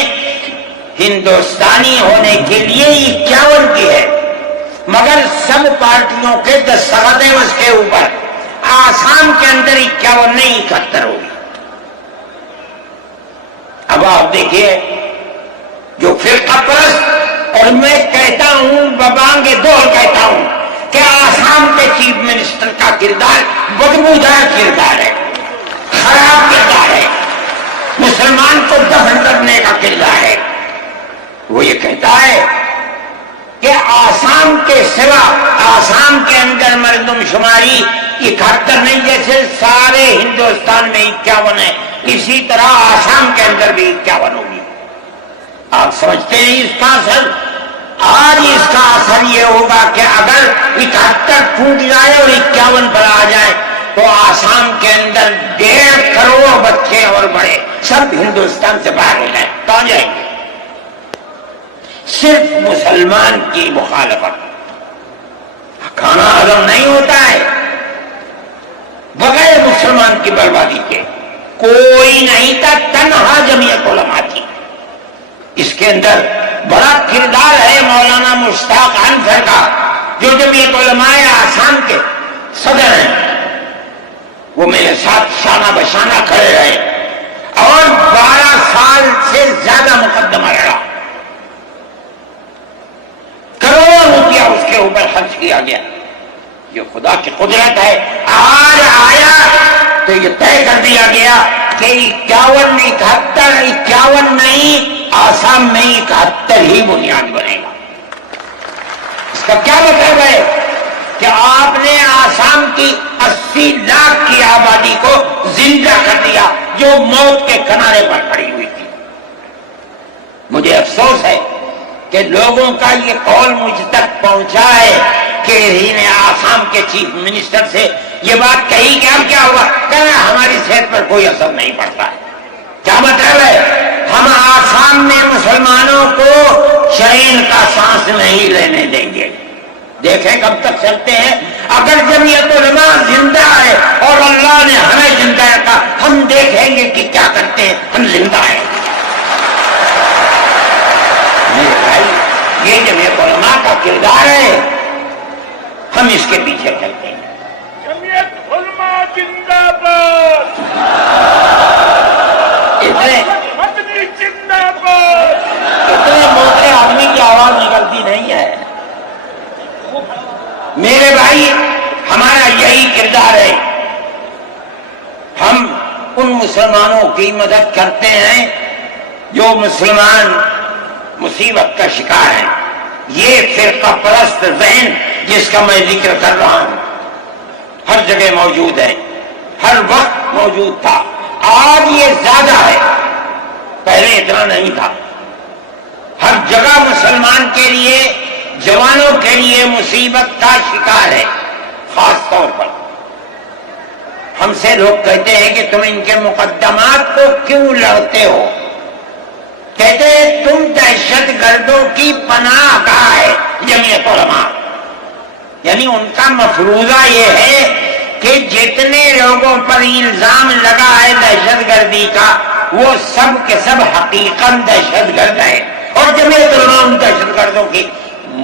ہندوستانی ہونے کے لیے 51 کی ہے، مگر سب پارٹیوں کے دستخط ہیں اس کے اوپر۔ آسام کے اندر 51 نہیں 71 ہوگی۔ اب آپ دیکھیے، جو فرقہ پرست، اور میں کہتا ہوں ببانگ دور کہتا ہوں کہ آسام کے چیف منسٹر کا کردار بدبودار کردار ہے، خراب کردار ہے، مسلمان کو دفن کرنے کا کردار ہے۔ وہ یہ کہتا ہے کہ آسام کے سوا آسام کے اندر مردم شماری 71 نہیں، جیسے سارے ہندوستان میں 51 ہے، اسی طرح آسام کے اندر بھی 51 ہوگی۔ آپ سمجھتے ہیں اس کا اثر؟ آج اس کا اثر یہ ہوگا کہ اگر 71 ٹوٹ جائے اور 51 پر آ جائے تو آسام کے اندر 1.5 کروڑ بچے اور بڑے سب ہندوستان سے باہر ہو جائیں، کہاں جائیں گے؟ صرف مسلمان کی مخالفت، کھانا ہضم نہیں ہوتا ہے بغیر مسلمان کی بربادی کے۔ کوئی نہیں تھا، تنہا جمعیت علماء تھی۔ اس کے اندر بڑا کردار ہے مولانا مشتاق انصر کا، جو جمعیت علماء آسام کے صدر ہیں۔ وہ میرے ساتھ شانہ بشانہ کھڑے رہے اور 12 سال سے زیادہ مقدمہ لڑا، کروڑوں روپیہ اس کے اوپر خرچ کیا گیا۔ یہ خدا کی قدرت ہے، آج آیا تو یہ طے کر دیا گیا کہ 51 نہیں 51 نہیں، آسام میں 71 ہی بنیاد بنے گا۔ اس کا کیا مطلب ہے کہ آپ نے آسام کی 80 لاکھ کی آبادی کو زندہ کر دیا جو موت کے کنارے پر کھڑی ہوئی تھی۔ مجھے افسوس ہے کہ لوگوں کا یہ قول مجھ تک پہنچا ہے کہ انہی نے آسام کے چیف منسٹر سے یہ بات کہی کہ اب کیا ہوا، کہنا ہماری صحت پر کوئی اثر نہیں پڑتا ہے۔ کیا مطلب ہے؟ ہم آسام میں مسلمانوں کو شرین کا سانس نہیں لینے دیں گے۔ دیکھیں کب تک چلتے ہیں۔ اگر جمعیت علماء زندہ ہے اور اللہ نے ہمیں زندہ رکھا، ہم دیکھیں گے کہ کیا کرتے ہیں، ہم زندہ ہیں۔ میرے بھائی، یہ جمعیت علماء کا کردار ہے، ہم اس کے پیچھے چلتے ہیں۔ جمعیت علماء زندہ باد، مدنی زندہ باد۔ اتنے موٹے آدمی کی آواز نکلتی نہیں ہے۔ میرے بھائی، ہمارا یہی کردار ہے۔ ہم ان مسلمانوں کی مدد کرتے ہیں جو مسلمان مصیبت کا شکار ہیں. یہ فرقہ پرست ذہن جس کا میں ذکر کر رہا ہوں ہر جگہ موجود ہے، ہر وقت موجود تھا. آج یہ زیادہ ہے، پہلے اتنا نہیں تھا. ہر جگہ مسلمان کے لیے، جوانوں کے لیے مصیبت کا شکار ہے. خاص طور پر ہم سے لوگ کہتے ہیں کہ تم ان کے مقدمات کو کیوں لڑتے ہو؟ کہتے ہیں تم دہشت گردوں کی پناہ گاہ ہے جمعیت علماء. یعنی ان کا مفروضہ یہ ہے کہ جتنے لوگوں پر الزام لگا ہے دہشت گردی کا وہ سب کے سب حقیقت دہشت گرد ہیں. اور جمعیت علماء ان دہشت گردوں کی،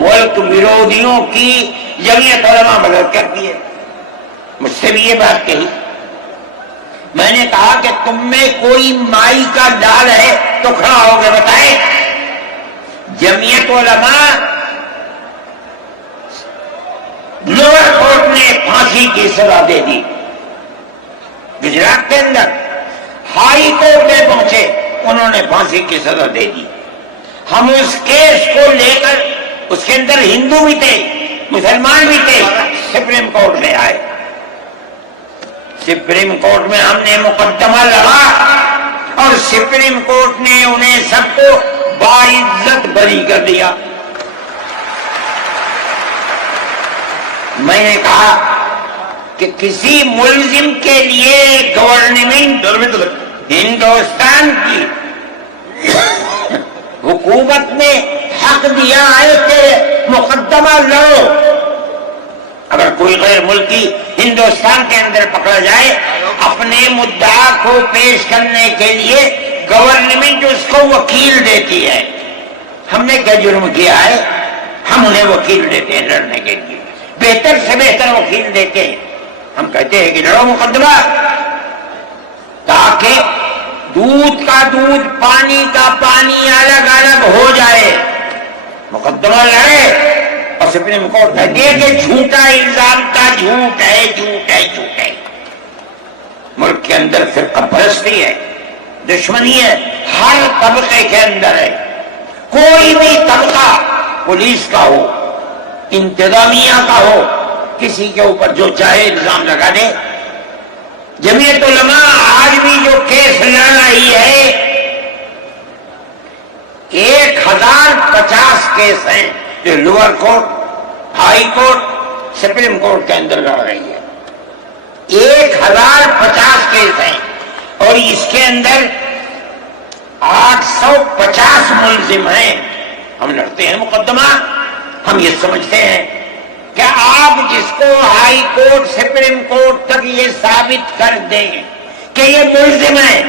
ملک ورودیوں کی جمعیت علماء مدد کرتی ہے. مجھ سے بھی یہ بات کہی. میں نے کہا کہ تم میں کوئی مائی کا ڈال ہے تو کھڑا ہو کے بتائے. جمعیت علماء لوور کورٹ نے پھانسی کی سزا دے دی. گجرات کے اندر ہائی کورٹ میں پہنچے، انہوں نے پھانسی کی سزا دے دی. ہم اس کیس کو لے کر، اس کے اندر ہندو بھی تھے، مسلمان بھی تھے، سپریم کورٹ میں آئے. سپریم کورٹ میں ہم نے مقدمہ لڑا اور سپریم کورٹ نے انہیں سب کو باعزت بری کر دیا. میں نے کہا کہ کسی ملزم کے لیے گورنمنٹ ہندوستان کی حکومت نے حق دیا ہے کہ مقدمہ لڑو. اگر کوئی غیر ملکی ہندوستان کے اندر پکڑا جائے، اپنے مدعا کو پیش کرنے کے لیے گورنمنٹ اس کو وکیل دیتی ہے. ہم نے کیا جرم کیا ہے؟ ہم انہیں وکیل دیتے ہیں لڑنے کے لیے، بہتر سے بہتر وکیل دیتے ہیں. ہم کہتے ہیں کہ لڑو مقدمہ، تاکہ دودھ کا دودھ، پانی کا پانی الگ الگ ہو جائے. مقدمہ لڑے اور سپریم کورٹ کہتی ہے کہ جھوٹا الزام کا جھوٹ ہے، جھوٹ ہے، جھوٹ ہے. ملک کے اندر فرقہ پرستی ہے، دشمنی ہے، ہر طبقے کے اندر ہے. کوئی بھی طبقہ، پولیس کا ہو، انتظامیہ کا ہو، کسی کے اوپر جو چاہے الزام لگا دے. جمعیت علماء آج بھی جو کیس لڑ رہی ہے 1050 کیس ہیں جو lower court, high court, supreme court کے اندر لڑ رہی ہے. 1050 کیس ہیں اور اس کے اندر 850 ملزم ہیں. ہم لڑتے ہیں مقدمہ. ہم یہ سمجھتے ہیں کہ آپ جس کو ہائی کورٹ، سپریم کورٹ تک یہ ثابت کر دیں کہ یہ ملزم ہیں،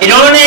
انہوں نے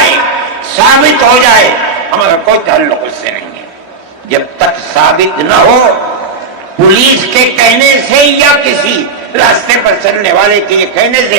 ہے، ثابت ہو جائے، ہمارا کوئی تعلق اس سے نہیں ہے. جب تک ثابت نہ ہو، پولیس کے کہنے سے یا کسی راستے پر چلنے والے کے کہنے سے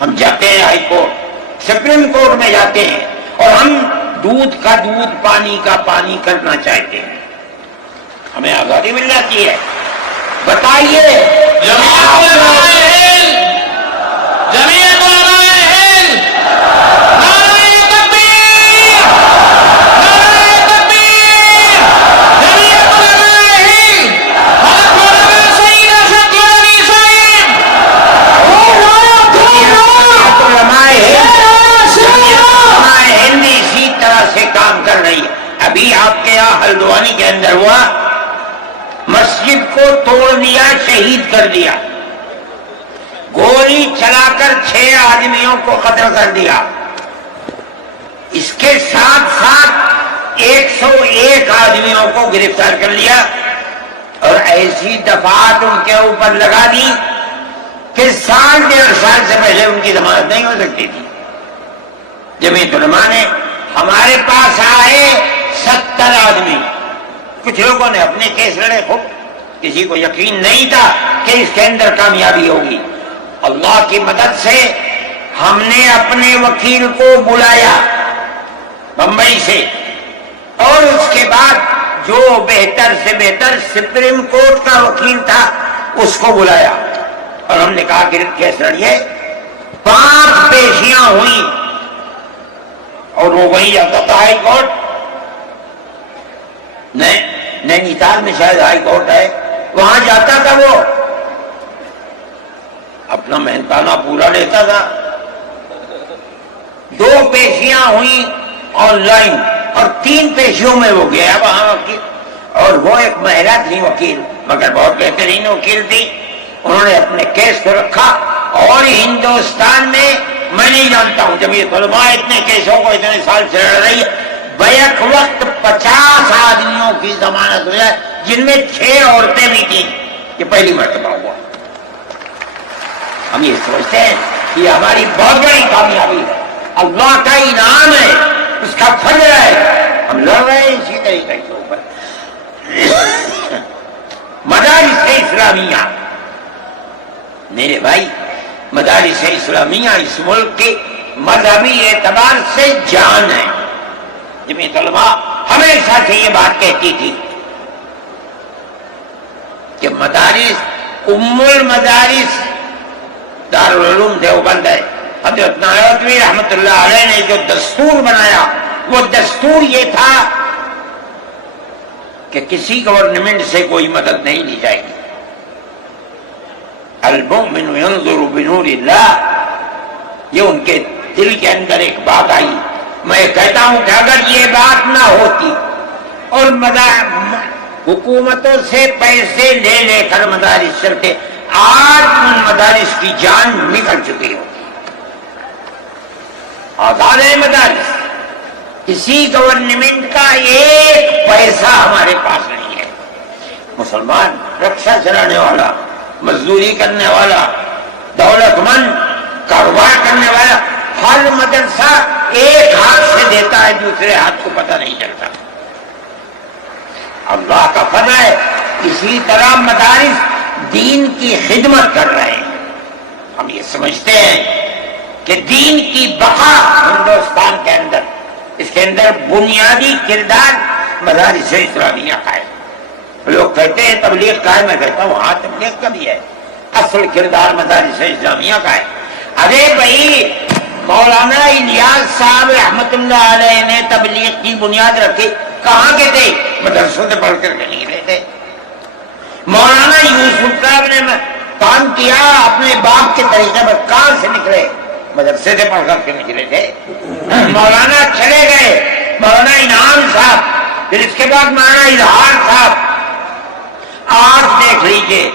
ہم جاتے ہیں ہائی کورٹ، سپریم کورٹ میں جاتے ہیں اور ہم دودھ کا دودھ، پانی کا پانی کرنا چاہتے ہیں. ہمیں آزادی مل جاتی ہے. بتائیے جمعیت علماء ہند، جمعیت علماء ہند، نعرہ تکبیر، نعرہ تکبیر، جمعیت علماء ہند، حضرت مولانا سید ارشد گیلانی صاحب، علماء ہند اسی طرح سے کام کر رہی ہے. ابھی آپ کے یہاں ہلدوانی کے اندر ہوا، مسجد کو توڑ دیا، شہید کر دیا، گولی چلا کر 6 آدمیوں کو قتل کر دیا. اس کے ساتھ ساتھ 101 آدمیوں کو گرفتار کر لیا اور ایسی دفعات ان کے اوپر لگا دی کہ 1.5 سال سے پہلے ان کی ضمانت نہیں ہو سکتی تھی. جمعیت علماء نے ہمارے پاس آئے 70 آدمی. کچھ لوگوں نے اپنے کیس لڑے، خوب، کسی کو یقین نہیں تھا کہ اس کے اندر کامیابی ہوگی. اللہ کی مدد سے ہم نے اپنے وکیل کو بلایا بمبئی سے، اور اس کے بعد جو بہتر سے بہتر سپریم کورٹ کا وکیل تھا اس کو بلایا اور ہم نے کہا کہ کیس لڑیے. 5 پیشیاں ہوئی اور وہ وہیں جاتا تھا ہائی کورٹ. نینی تال میں شاید ہائی کورٹ ہے, وہاں جاتا تھا, وہ اپنا محنتانہ پورا لیتا تھا. 2 پیشیاں ہوئی آن لائن اور 3 پیشیوں میں وہ گیا وہاں وکیل, اور وہ ایک مہیلا تھی وکیل, مگر بہت بہترین وکیل تھی. انہوں نے اپنے کیس کو رکھا اور ہندوستان میں میں نہیں جانتا ہوں جمعیت علماء اتنے کیسوں کو اتنے سال سے لڑ رہی ہے, بیک وقت 50 آدمیوں کی ضمانت ہو جائے جن میں 6 عورتیں بھی تھیں. یہ پہلی مرتبہ ہوا. ہم یہ سوچتے ہیں کہ یہ ہماری بہت بڑی کامیابی ہے, اللہ کا انعام ہے, اس کا فضل ہے. ہم لڑ رہے ہیں اسی طریقے کے اوپر. مدارس اسلامیہ میرے بھائی, مدارس اسلامیہ اس ملک کے مذہبی اعتبار سے جان ہے. جمعیت علماء ہمیشہ سے یہ بات کہتی تھی کہ مدارس ام المدارس دارالعلوم دیوبند ہے. حضرت نانوتوی رحمت اللہ علیہ نے جو دستور بنایا وہ دستور یہ تھا کہ کسی گورنمنٹ سے کوئی مدد نہیں لی جائے گی. المؤمن ينظر بنور اللہ, یہ ان کے دل کے اندر ایک بات آئی. میں کہتا ہوں کہ اگر یہ بات نہ ہوتی اور حکومتوں سے پیسے لے لے کر مدارس چلتے, آج ان مدارس کی جان نکل چکی ہوتی. آزاد ہے مدارس, کسی گورنمنٹ کا ایک پیسہ ہمارے پاس نہیں ہے. مسلمان رکشا چلانے والا, مزدوری کرنے والا, دولت مند, کاروبار کرنے والا, ہر مدرسہ ایک ہاتھ سے دیتا ہے, دوسرے ہاتھ کو پتہ نہیں چلتا. اللہ کا فضل ہے. اسی طرح مدارس دین کی خدمت کر رہے ہیں. ہم یہ سمجھتے ہیں کہ دین کی بقا ہندوستان کے اندر, اس کے اندر بنیادی کردار مدارس اسلامیہ کا ہے. لوگ کہتے ہیں تبلیغ کا ہے, میں کہتا ہوں ہاں تبلیغ کا بھی ہے, اصل کردار مدارس اسلامیہ کا ہے. ارے بھائی, مولانا الیاس صاحب رحمت اللہ علیہ نے تبلیغ کی بنیاد رکھی, کہاں کے تھے؟ مدرسوں سے پڑھ کر کے نکلے تھے. مولانا یوسف صاحب نے کام کیا اپنے باپ کے طریقے پر, کہاں سے نکلے؟ مدرسے سے پڑھ کر کے نکلے تھے. مولانا چلے گئے, مولانا انعام صاحب, پھر اس کے بعد مولانا اظہار صاحب. آج دیکھ لیجئے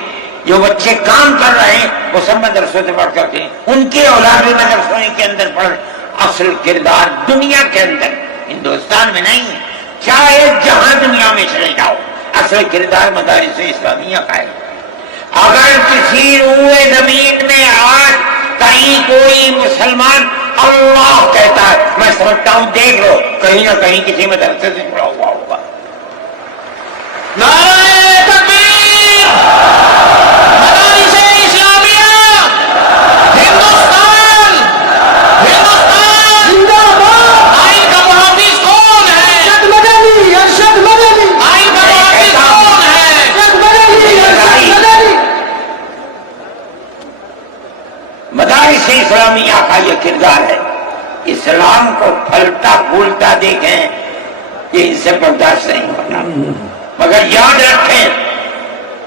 جو بچے کام کر رہے ہیں وہ سب مدرسوں سے پڑھ کر کے, ان کی اولاد بھی مدرسوں کے اندر پڑھ. اصل کردار دنیا کے اندر, ہندوستان میں نہیں, چاہے جہاں دنیا میں چلے جاؤ, اصل کردار مدارس اسلامیہ کا ہے. اگر کسی روئے زمین میں آج کہیں کوئی مسلمان اللہ کہتا ہے, میں سمجھتا ہوں دیکھ لو کہیں نہ کہیں کسی مدرسے سے جڑا ہوا ہوگا. نعرہ تکبیر, مدارس اسلامیہ, ہندوستان, ہندوستان زندہ باد. آئین کا محافظ کون ہے؟ ارشد مدنی, ارشد مدنی. آئین کا محافظ کون ہے؟ ارشد مدنی, ارشد مدنی. مدارس اسلامیہ کا یہ کردار ہے. اسلام کو پھلتا پھولتا دیکھیں, یہ ان سے برداشت نہیں ہوتا. مگر یاد رکھیں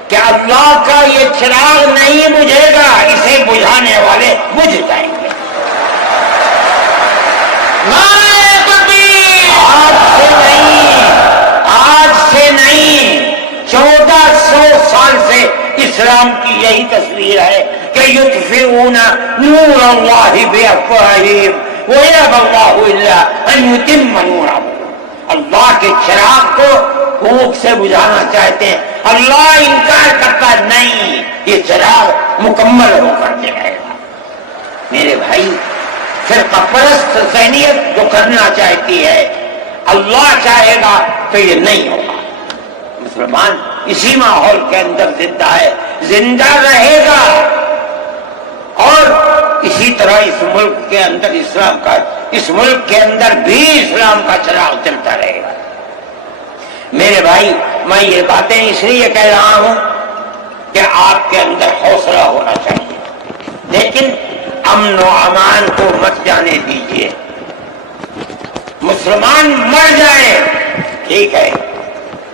کہ اللہ کا یہ چراغ نہیں بجھے گا, اسے بجھانے والے بجھ جائیں گے. نعرہ تکبیر. آج سے نہیں 1400 سال سے اسلام کی یہی تصویر ہے کہ یطفئون نور اللہ بافواہہم ویأبی اللہ الا ان یتم نورہ. اللہ کے چراغ کو پھونک سے بجھانا چاہتے ہیں, اللہ انکار کرتا نہیں, یہ چراغ مکمل ہو کر کے رہے گا. میرے بھائی, فرقہ پرست ذہنیت جو کرنا چاہتی ہے, اللہ چاہے گا تو یہ نہیں ہوگا. مسلمان اسی ماحول کے اندر زندہ ہے, زندہ رہے گا, اور اسی طرح اس ملک کے اندر اسلام کا, اس ملک کے اندر بھی اسلام کا چراغ چلتا رہے گا. میرے بھائی میں یہ باتیں اس لیے کہہ رہا ہوں کہ آپ کے اندر حوصلہ ہونا چاہیے، لیکن امن و امان کو مت جانے دیجیے۔ مسلمان مر جائے ٹھیک ہے،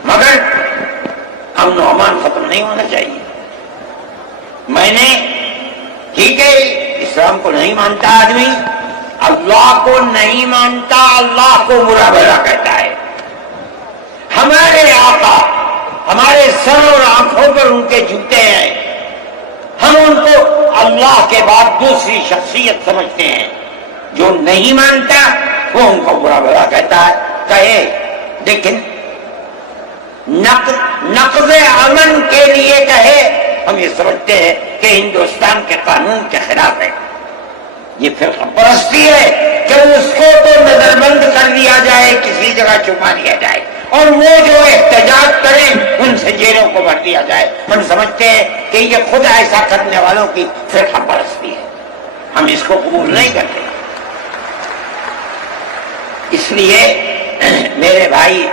مگر امن و امان ختم نہیں ہونا چاہیے۔ میں نے ٹھیک ہے اسلام کو نہیں مانتا آدمی، اللہ کو نہیں مانتا، اللہ کو برا بھلا کہتا ہے۔ ہمارے آقا ہمارے سر اور آنکھوں پر ان کے جوتے ہیں، ہم ان کو اللہ کے بعد دوسری شخصیت سمجھتے ہیں۔ جو نہیں مانتا وہ ان کو برا بھلا کہتا ہے، کہے، لیکن نقض امن کے لیے کہے، ہم یہ سمجھتے ہیں کہ ہندوستان کے قانون کے خلاف ہے۔ یہ فرقہ پرستی ہے کہ اس کو تو نظر بند کر دیا جائے، کسی جگہ چھپا دیا جائے، اور وہ جو احتجاج کریں ان سے جیلوں کو بھر دیا جائے۔ ہم سمجھتے ہیں کہ یہ خود ایسا کرنے والوں کی فرقہ پرستی ہے، ہم اس کو قبول نہیں کرتے۔ اس لیے میرے بھائی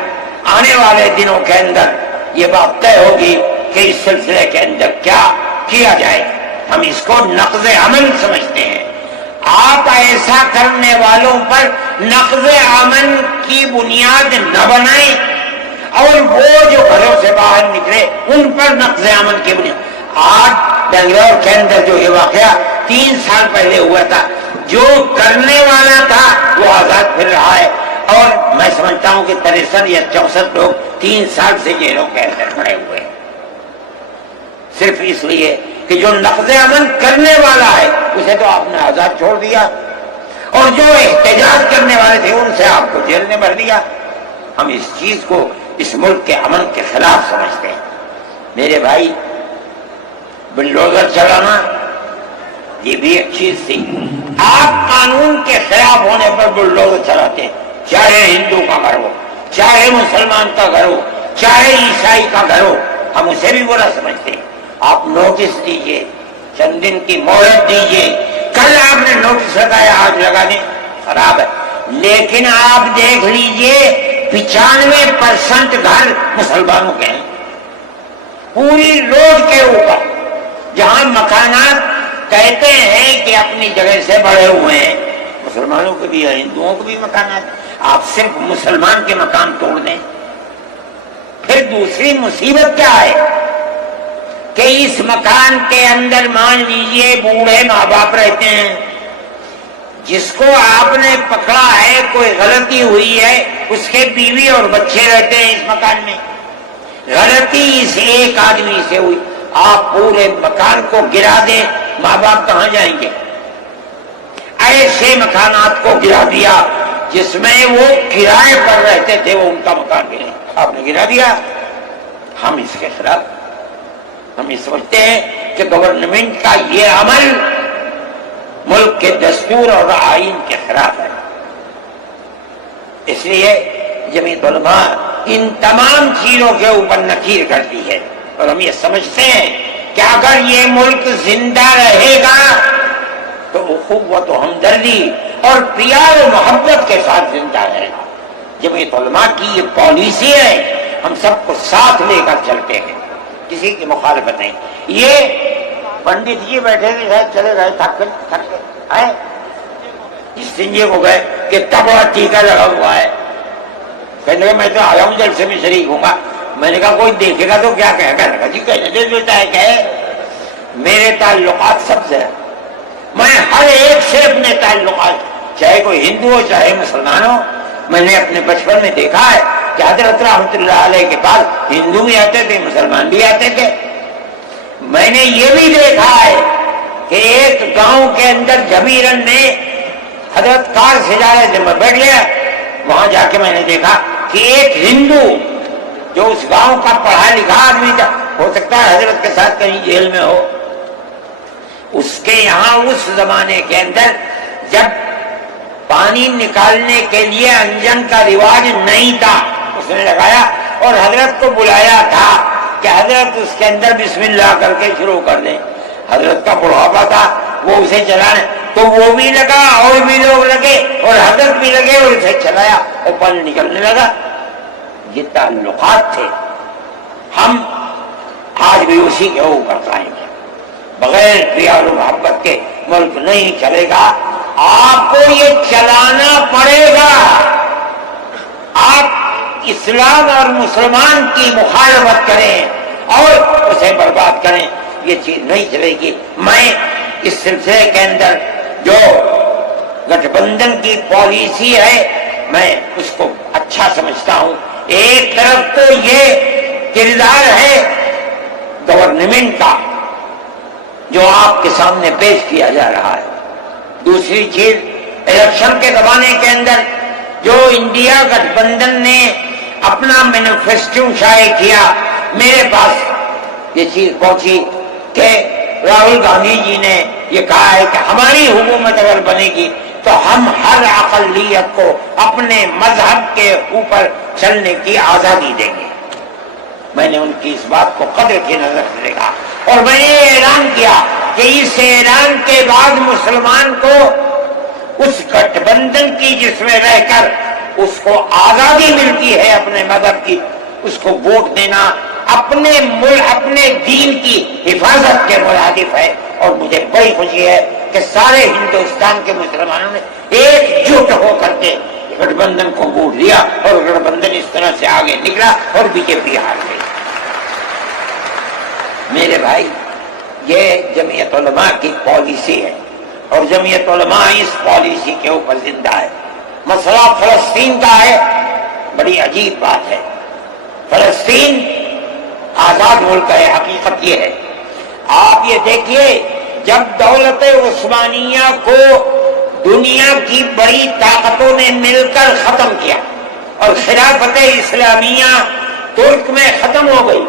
آنے والے دنوں کے اندر یہ بات طے ہوگی کہ اس سلسلے کے اندر کیا کیا جائے۔ ہم اس کو نقض امن سمجھتے ہیں۔ آپ ایسا کرنے والوں پر نقض امن کی بنیاد نہ بنائیں، اور وہ جو گھروں سے باہر نکلے ان پر نقض امن کی بنیاد۔ آج بنگلور کے اندر جو یہ واقعہ 3 سال پہلے ہوا تھا، جو کرنے والا تھا وہ آزاد پھر رہا ہے، اور میں سمجھتا ہوں کہ 63 یا 64 لوگ 3 سال سے جیلوں کے اندر پڑے ہوئے ہیں، صرف اس لیے کہ جو نقض امن کرنے والا ہے اسے تو آپ نے آزاد چھوڑ دیا، اور جو احتجاج کرنے والے تھے ان سے آپ کو جیل میں بھر دیا۔ ہم اس چیز کو اس ملک کے امن کے خلاف سمجھتے ہیں۔ میرے بھائی بلڈوزر چلانا یہ بھی ایک چیز تھی۔ آپ قانون کے خلاف ہونے پر بلڈوزر چلاتے ہیں، چاہے ہندو کا گھر ہو، چاہے مسلمان کا گھر ہو، چاہے عیسائی کا گھر ہو، ہم اسے بھی برا سمجھتے ہیں۔ آپ نوٹس دیجئے، چند دن کی مہلت دیجئے، کل آپ نے نوٹس لگایا آج لگا دیں، خراب ہے، لیکن آپ دیکھ لیجئے 95% گھر مسلمانوں کے ہیں، پوری روڈ کے اوپر جہاں مکانات کہتے ہیں کہ اپنی جگہ سے بڑے ہوئے ہیں، مسلمانوں کے بھی ہیں، ہندوؤں کے بھی مکانات، آپ صرف مسلمان کے مکان توڑ دیں۔ پھر دوسری مصیبت کیا ہے کہ اس مکان کے اندر مان لیجئے بوڑھے ماں باپ رہتے ہیں، جس کو آپ نے پکڑا ہے کوئی غلطی ہوئی ہے، اس کے بیوی اور بچے رہتے ہیں اس مکان میں، غلطی اس ایک آدمی سے ہوئی، آپ پورے مکان کو گرا دیں، ماں باپ کہاں جائیں گے؟ ایسے مکانات کو گرا دیا جس میں وہ کرائے پر رہتے تھے، وہ ان کا مکان گرے، آپ نے گرا دیا۔ ہم اس کے خلاف، ہم یہ سمجھتے ہیں کہ گورنمنٹ کا یہ عمل ملک کے دستور اور آئین کے خلاف ہے۔ اس لیے جمعیت علماء ان تمام چیزوں کے اوپر نکیر کرتی ہے، اور ہم یہ سمجھتے ہیں کہ اگر یہ ملک زندہ رہے گا تو اخوت و ہمدردی اور پیار و محبت کے ساتھ زندہ رہے گا۔ جمعیت علماء کی یہ پالیسی ہے، ہم سب کو ساتھ لے کر چلتے ہیں، کسی کی مخالفت نہیں۔ یہ پنڈت جی بیٹھے تھے، شاید چلے گئے، تھک کے آئے، اس سنجے کو گئے کہ تبڑا ٹیکا لگا ہوا ہے، کہنے لگا میں تو آیا ہوں جلسے میں شریک ہوں گا۔ میں نے کہا کوئی دیکھے گا تو کیا کہے گا؟ لگا جی کہنے دے دیتا ہے، کہے میرے تعلقات سب سے، میں ہر ایک سے اپنے تعلقات، چاہے کوئی ہندو ہو چاہے مسلمان ہو، میں نے اپنے بچپن میں دیکھا ہے کہ حضرت رحمۃ اللہ علیہ کے پاس ہندو بھی آتے تھے، مسلمان بھی آتے تھے۔ میں نے یہ بھی دیکھا ہے کہ ایک گاؤں کے اندر جبیرن نے حضرت کار سے جا رہے تھے، میں بیٹھ گیا، وہاں جا کے میں نے دیکھا کہ ایک ہندو جو اس گاؤں کا پڑھا لکھا آدمی تھا، ہو سکتا ہے حضرت کے ساتھ کہیں جیل میں ہو، اس کے یہاں اس زمانے کے اندر جب پانی نکالنے کے لیے انجن کا رواج نہیں تھا، اس نے لگایا اور حضرت کو بلایا تھا کہ حضرت اس کے اندر بسم اللہ کر کے شروع کر دیں۔ حضرت کا بڑھاپا تھا، وہ اسے چلانے، تو وہ بھی لگا اور بھی لوگ لگے اور حضرت بھی لگے اور اسے چلایا اور پانی نکلنے لگا۔ یہ تعلقات تھے، ہم آج بھی اسی کے اوپر قائم ہیں۔ بغیر پیار و محبت کے ملک نہیں چلے گا، آپ کو یہ چلانا پڑے گا۔ آپ اسلام اور مسلمان کی مخالفت کریں اور اسے برباد کریں، یہ چیز نہیں چلے گی۔ میں اس سلسلے کے اندر جو گٹھ بندھن کی پالیسی ہے میں اس کو اچھا سمجھتا ہوں۔ ایک طرف تو یہ کردار ہے گورنمنٹ کا جو آپ کے سامنے پیش کیا جا رہا ہے، دوسری چیز الیکشن کے زمانے کے اندر جو انڈیا گٹھ بندھن نے اپنا مینیفیسٹو شائع کیا، میرے پاس یہ چیز پہنچی کہ راہل گاندھی جی نے یہ کہا ہے کہ ہماری حکومت اگر بنے گی تو ہم ہر اقلیت کو اپنے مذہب کے اوپر چلنے کی آزادی دیں گے۔ میں نے ان کی اس بات کو قدر کی نظر سے دیکھا اور میں نے یہ اعلان کیا کہ اس اعلان کے بعد مسلمان کو اس گٹھ بندھن کی جس میں رہ کر اس کو آزادی ملتی ہے اپنے مذہب کی، اس کو ووٹ دینا اپنے ملک اپنے دین کی حفاظت کے مرادف ہے۔ اور مجھے بڑی خوشی ہے کہ سارے ہندوستان کے مسلمانوں نے ایک جٹ ہو کر کے گٹھ بندھن کو ووٹ دیا اور گٹھ بندھن اس طرح سے آگے نکلا اور بی جے پی ہار گئی۔ میرے بھائی، یہ جمعیت علماء کی پالیسی ہے اور جمعیت علماء اس پالیسی کے اوپر زندہ ہے۔ مسئلہ فلسطین کا ہے، بڑی عجیب بات ہے۔ فلسطین آزاد ملک ہے، حقیقت یہ ہے۔ آپ یہ دیکھیے، جب دولت عثمانیہ کو دنیا کی بڑی طاقتوں نے مل کر ختم کیا اور خلافت اسلامیہ ترک میں ختم ہو گئی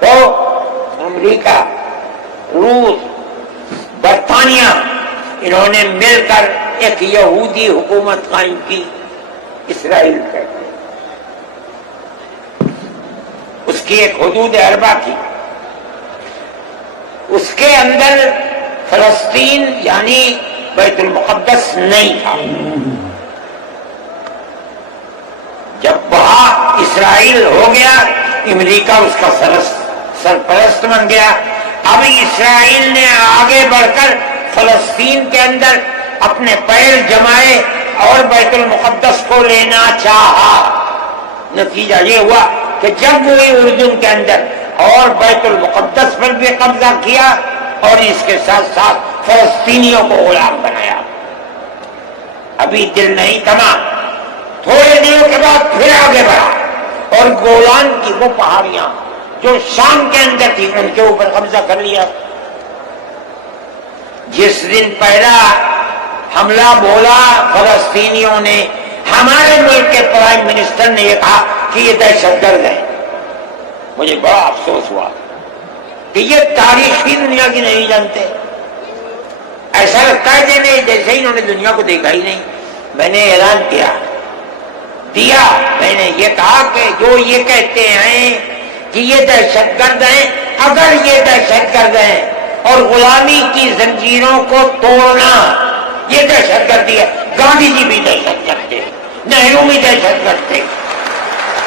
تو امریکہ، روس، برطانیہ انہوں نے مل کر ایک یہودی حکومت قائم کی، اسرائیل کہتے ہیں۔ اس کی ایک حدود اربع تھی، اس کے اندر فلسطین یعنی بیت المقدس نہیں تھا۔ جب وہاں اسرائیل ہو گیا، امریکہ اس کا سرپرست بن گیا۔ اب اسرائیل نے آگے بڑھ کر فلسطین کے اندر اپنے پیر جمائے اور بیت المقدس کو لینا چاہا۔ نتیجہ یہ ہوا کہ جب وہ اردن کے اندر اور بیت المقدس پر بھی قبضہ کیا اور اس کے ساتھ ساتھ فلسطینیوں کو غلام بنایا۔ ابھی دل نہیں تھما، تھوڑے دنوں کے بعد پھر آگے بڑھا اور گولان کی وہ پہاڑیاں جو شام کے اندر تھی ان کے اوپر قبضہ کر لیا۔ جس دن پہلا حملہ بولا فلسطینیوں نے، ہمارے ملک کے پرائم منسٹر نے یہ کہا کہ یہ دہشت گرد ہے۔ مجھے بڑا افسوس ہوا کہ یہ تاریخ ہی دنیا کی نہیں جانتے۔ ایسا لگتا ہے کہ جیسے انہوں نے دنیا کو دیکھا ہی نہیں۔ میں نے اعلان دیا، میں نے یہ کہا کہ جو یہ کہتے ہیں کہ یہ دہشت گرد ہیں، اگر یہ دہشت گرد ہیں اور غلامی کی زنجیروں کو توڑنا یہ دہشت گردی ہے، گاندھی جی بھی دہشت گرد تھے، نہرو بھی دہشت گرد تھے،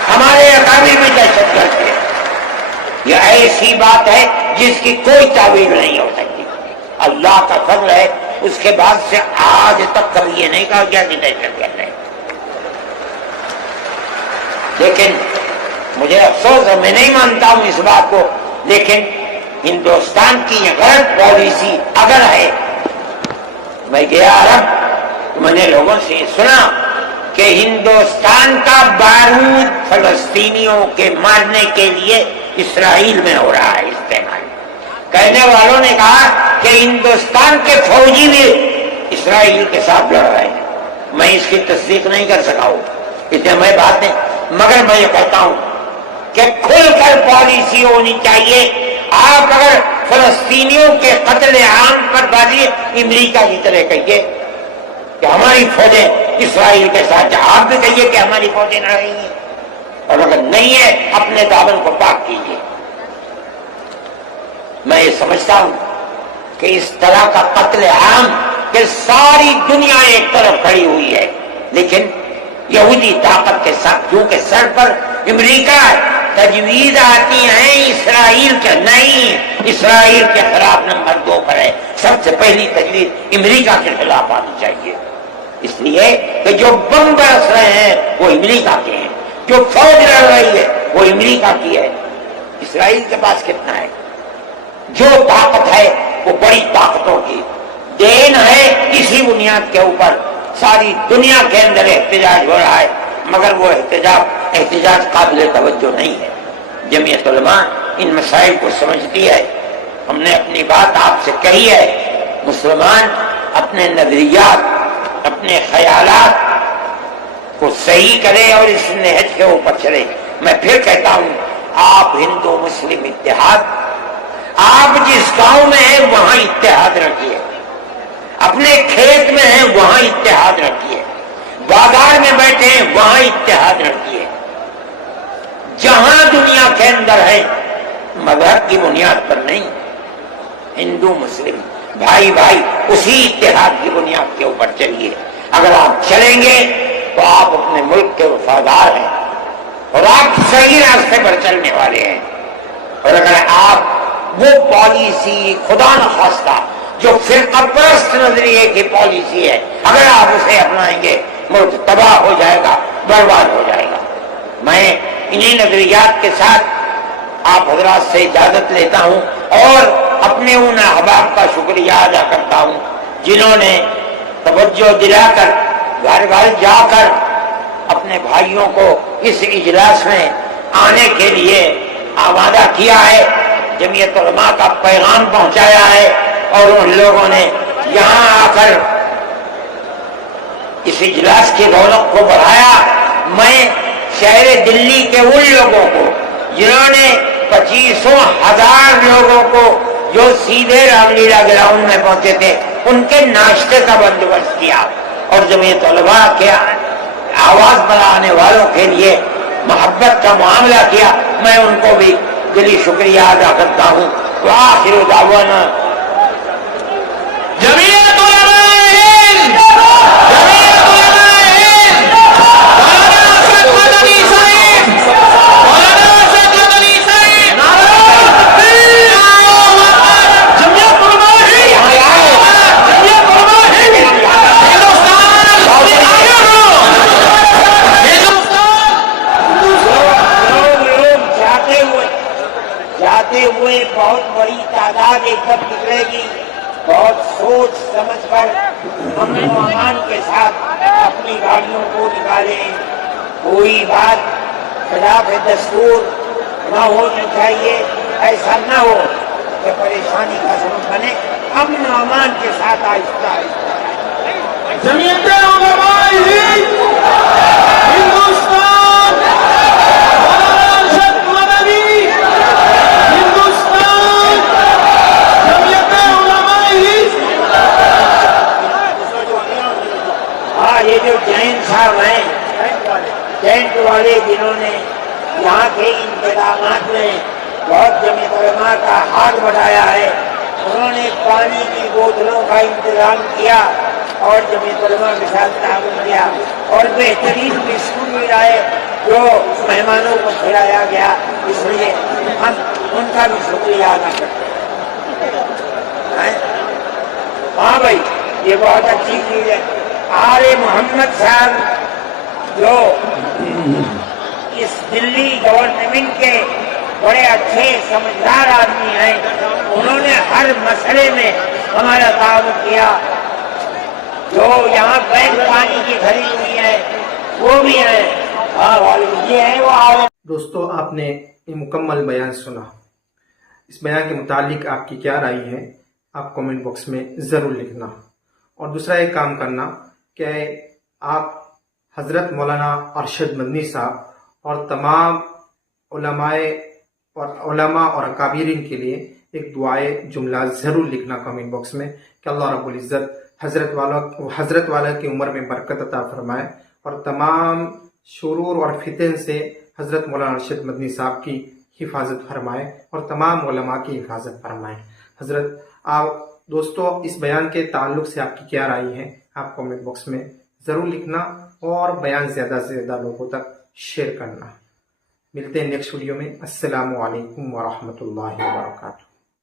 ہمارے اکابر بھی دہشت گرد تھے۔ یہ ایسی بات ہے جس کی کوئی تعبیر نہیں ہو سکتی۔ اللہ کا فضل ہے، اس کے بعد سے آج تک کبھی یہ نہیں کہا گیا کہ دہشت گرد ہے۔ لیکن مجھے افسوس ہے، میں نہیں مانتا ہوں اس بات کو، لیکن ہندوستان کی یہ غلط پالیسی اگر ہے۔ میں گیا عرب، میں نے لوگوں سے سنا کہ ہندوستان کا بارود فلسطینیوں کے مارنے کے لیے اسرائیل میں ہو رہا ہے استعمال۔ کہنے والوں نے کہا کہ ہندوستان کے فوجی بھی اسرائیل کے ساتھ لڑ رہے ہیں۔ میں اس کی تصدیق نہیں کر سکا ہوں، اتنے میں بات نہیں، مگر میں یہ کہتا ہوں کہ کھل کر پالیسی ہونی چاہیے۔ آپ اگر فلسطینیوں کے قتل عام پر بازی امریکہ کی طرح کہیے کہ ہماری فوجیں اسرائیل کے ساتھ، آپ بھی کہیے کہ ہماری فوجیں لڑ رہی ہیں، اور اگر نہیں ہے اپنے دامن کو پاک کیجیے۔ میں یہ سمجھتا ہوں کہ اس طرح کا قتل عام کہ ساری دنیا ایک طرف کھڑی ہوئی ہے، لیکن یہودی طاقت کے ساتھ، کیونکہ سر پر امریکہ ہے، تجویز آتی ہیں اسرائیل کے، نہیں، اسرائیل کے خلاف نمبر 2 پر ہے، سب سے پہلی تجویز امریکہ کے خلاف آنی چاہیے، اس لیے کہ جو بم برس رہے ہیں وہ امریکہ کے ہیں، جو فوج لڑ رہی ہے وہ امریکہ کی ہے، اسرائیل کے پاس کتنا ہے؟ جو طاقت ہے وہ بڑی طاقتوں کی دین ہے، اسی بنیاد کے اوپر ساری دنیا کے اندر احتجاج ہو رہا ہے، مگر وہ احتجاج قابل توجہ نہیں ہے۔ جمعیت علماء ان مسائل کو سمجھتی ہے، ہم نے اپنی بات آپ سے کہی ہے، مسلمان اپنے نظریات، اپنے خیالات کو صحیح کرے اور اس نہج کے اوپر چلے۔ میں پھر کہتا ہوں، آپ ہندو مسلم اتحاد، آپ جس گاؤں میں ہیں وہاں اتحاد رکھیے، اپنے کھیت میں ہیں وہاں اتحاد رکھیے، بازار میں بیٹھے ہیں وہاں اتحاد رکھیے، جہاں دنیا کے اندر ہے مذہب کی بنیاد پر نہیں، ہندو مسلم بھائی بھائی اسی اتحاد کی بنیاد کے اوپر چلیے۔ اگر آپ چلیں گے تو آپ اپنے ملک کے وفادار ہیں اور آپ صحیح راستے پر چلنے والے ہیں، اور اگر آپ وہ پالیسی خدا نخواستہ جو فرقہ پرست نظریے کی پالیسی ہے، اگر آپ اسے اپنائیں گے ملک تباہ ہو جائے گا، برباد ہو جائے گا۔ میں انہی نظریات کے ساتھ آپ حضرات سے اجازت لیتا ہوں اور اپنے ان احباب کا شکریہ ادا کرتا ہوں جنہوں نے توجہ دلا کر گھر گھر جا کر اپنے بھائیوں کو اس اجلاس میں آنے کے لیے آمادہ کیا ہے، جمعیت علماء کا پیغام پہنچایا ہے، اور ان لوگوں نے یہاں آ کر اس اجلاس کی رونق کو بڑھایا۔ میں شہر دلی کے ان لوگوں کو جنہوں نے 25,000 لوگوں کو جو سیدھے رام لیلا گراؤنڈ میں پہنچے تھے ان کے ناشتے کا بندوبست کیا، اور جمعیت علماء کے آواز بڑھانے والوں کے لیے محبت کا معاملہ کیا، میں ان کو بھی دلی شکریہ ادا کرتا ہوں۔ وآخر دعوانا جمعیت علماء ہند، جمعیت علماء ہند، مولانا ارشد مدنی صاحب، مولانا ارشد مدنی صاحب، نعرہ تکبیر، جمعیت علماء ہند، جمعیت علماء ہند، ہندوستان، جاتے ہوئے بہت بڑی تعداد ایک طرف نکلے گی، بہت سوچ سمجھ کر امن و امان کے ساتھ اپنی گاڑیوں کو نکالیں، کوئی بات خلاف دستور نہ ہونی چاہیے، ایسا نہ ہو کہ پریشانی کا سبب بنے، امن و امان کے ساتھ آہستہ آہستہ۔ جمعیت علماء ہند، ہندوستان، مولانا ارشد مدنی، ہندوستان، جمعیت علماء ہند۔ ہاں، یہ جو جین صاحب ہیں، ٹینٹ والے جنہوں نے یہاں کے انتظامات میں بہت جمعیت علماء کا ہاتھ بڑھایا ہے، انہوں نے پانی کی بوتلوں کا انتظام کیا اور جمعیت علماء کے ساتھ تعاون کیا، اور بہترین بسکٹ بھی لائے جو مہمانوں کو کھلایا گیا، اس لیے ہم ان کا بھی شکریہ ادا کرتے ہیں۔ ہاں بھائی، یہ بہت اچھی چیز ہے۔ آل محمد صاحب جو اس دلی گورنمنٹ کے بڑے اچھے سمجھدار آدمی ہیں، انہوں نے ہر مسئلے میں ہمارا تعاون کیا، جو یہاں بینک پانی کی خرید ہوئی ہے وہ بھی ہے، یہ ہے وہ آل۔ دوستو، آپ نے یہ مکمل بیان سنا۔ اس بیان کے متعلق آپ کی کیا رائے ہے آپ کامنٹ باکس میں ضرور لکھنا، اور دوسرا ایک کام کرنا کہ آپ حضرت مولانا ارشد مدنی صاحب اور تمام علماء اور اکابرین کے لیے ایک دعائے جملہ ضرور لکھنا کامنٹ باکس میں کہ اللہ رب العزت حضرت والا کی عمر میں برکت عطا فرمائے اور تمام شرور اور فتن سے حضرت مولانا ارشد مدنی صاحب کی حفاظت فرمائے اور تمام علماء کی حفاظت فرمائے۔ حضرت آپ دوستو، اس بیان کے تعلق سے آپ کی کیا رائے ہے آپ کامنٹ باکس میں ضرور لکھنا، اور بیان زیادہ سے زیادہ لوگوں تک شیئر کرنا. ملتے ہیں نیکسٹ ویڈیو میں. السلام علیکم ورحمۃ اللہ وبرکاتہ.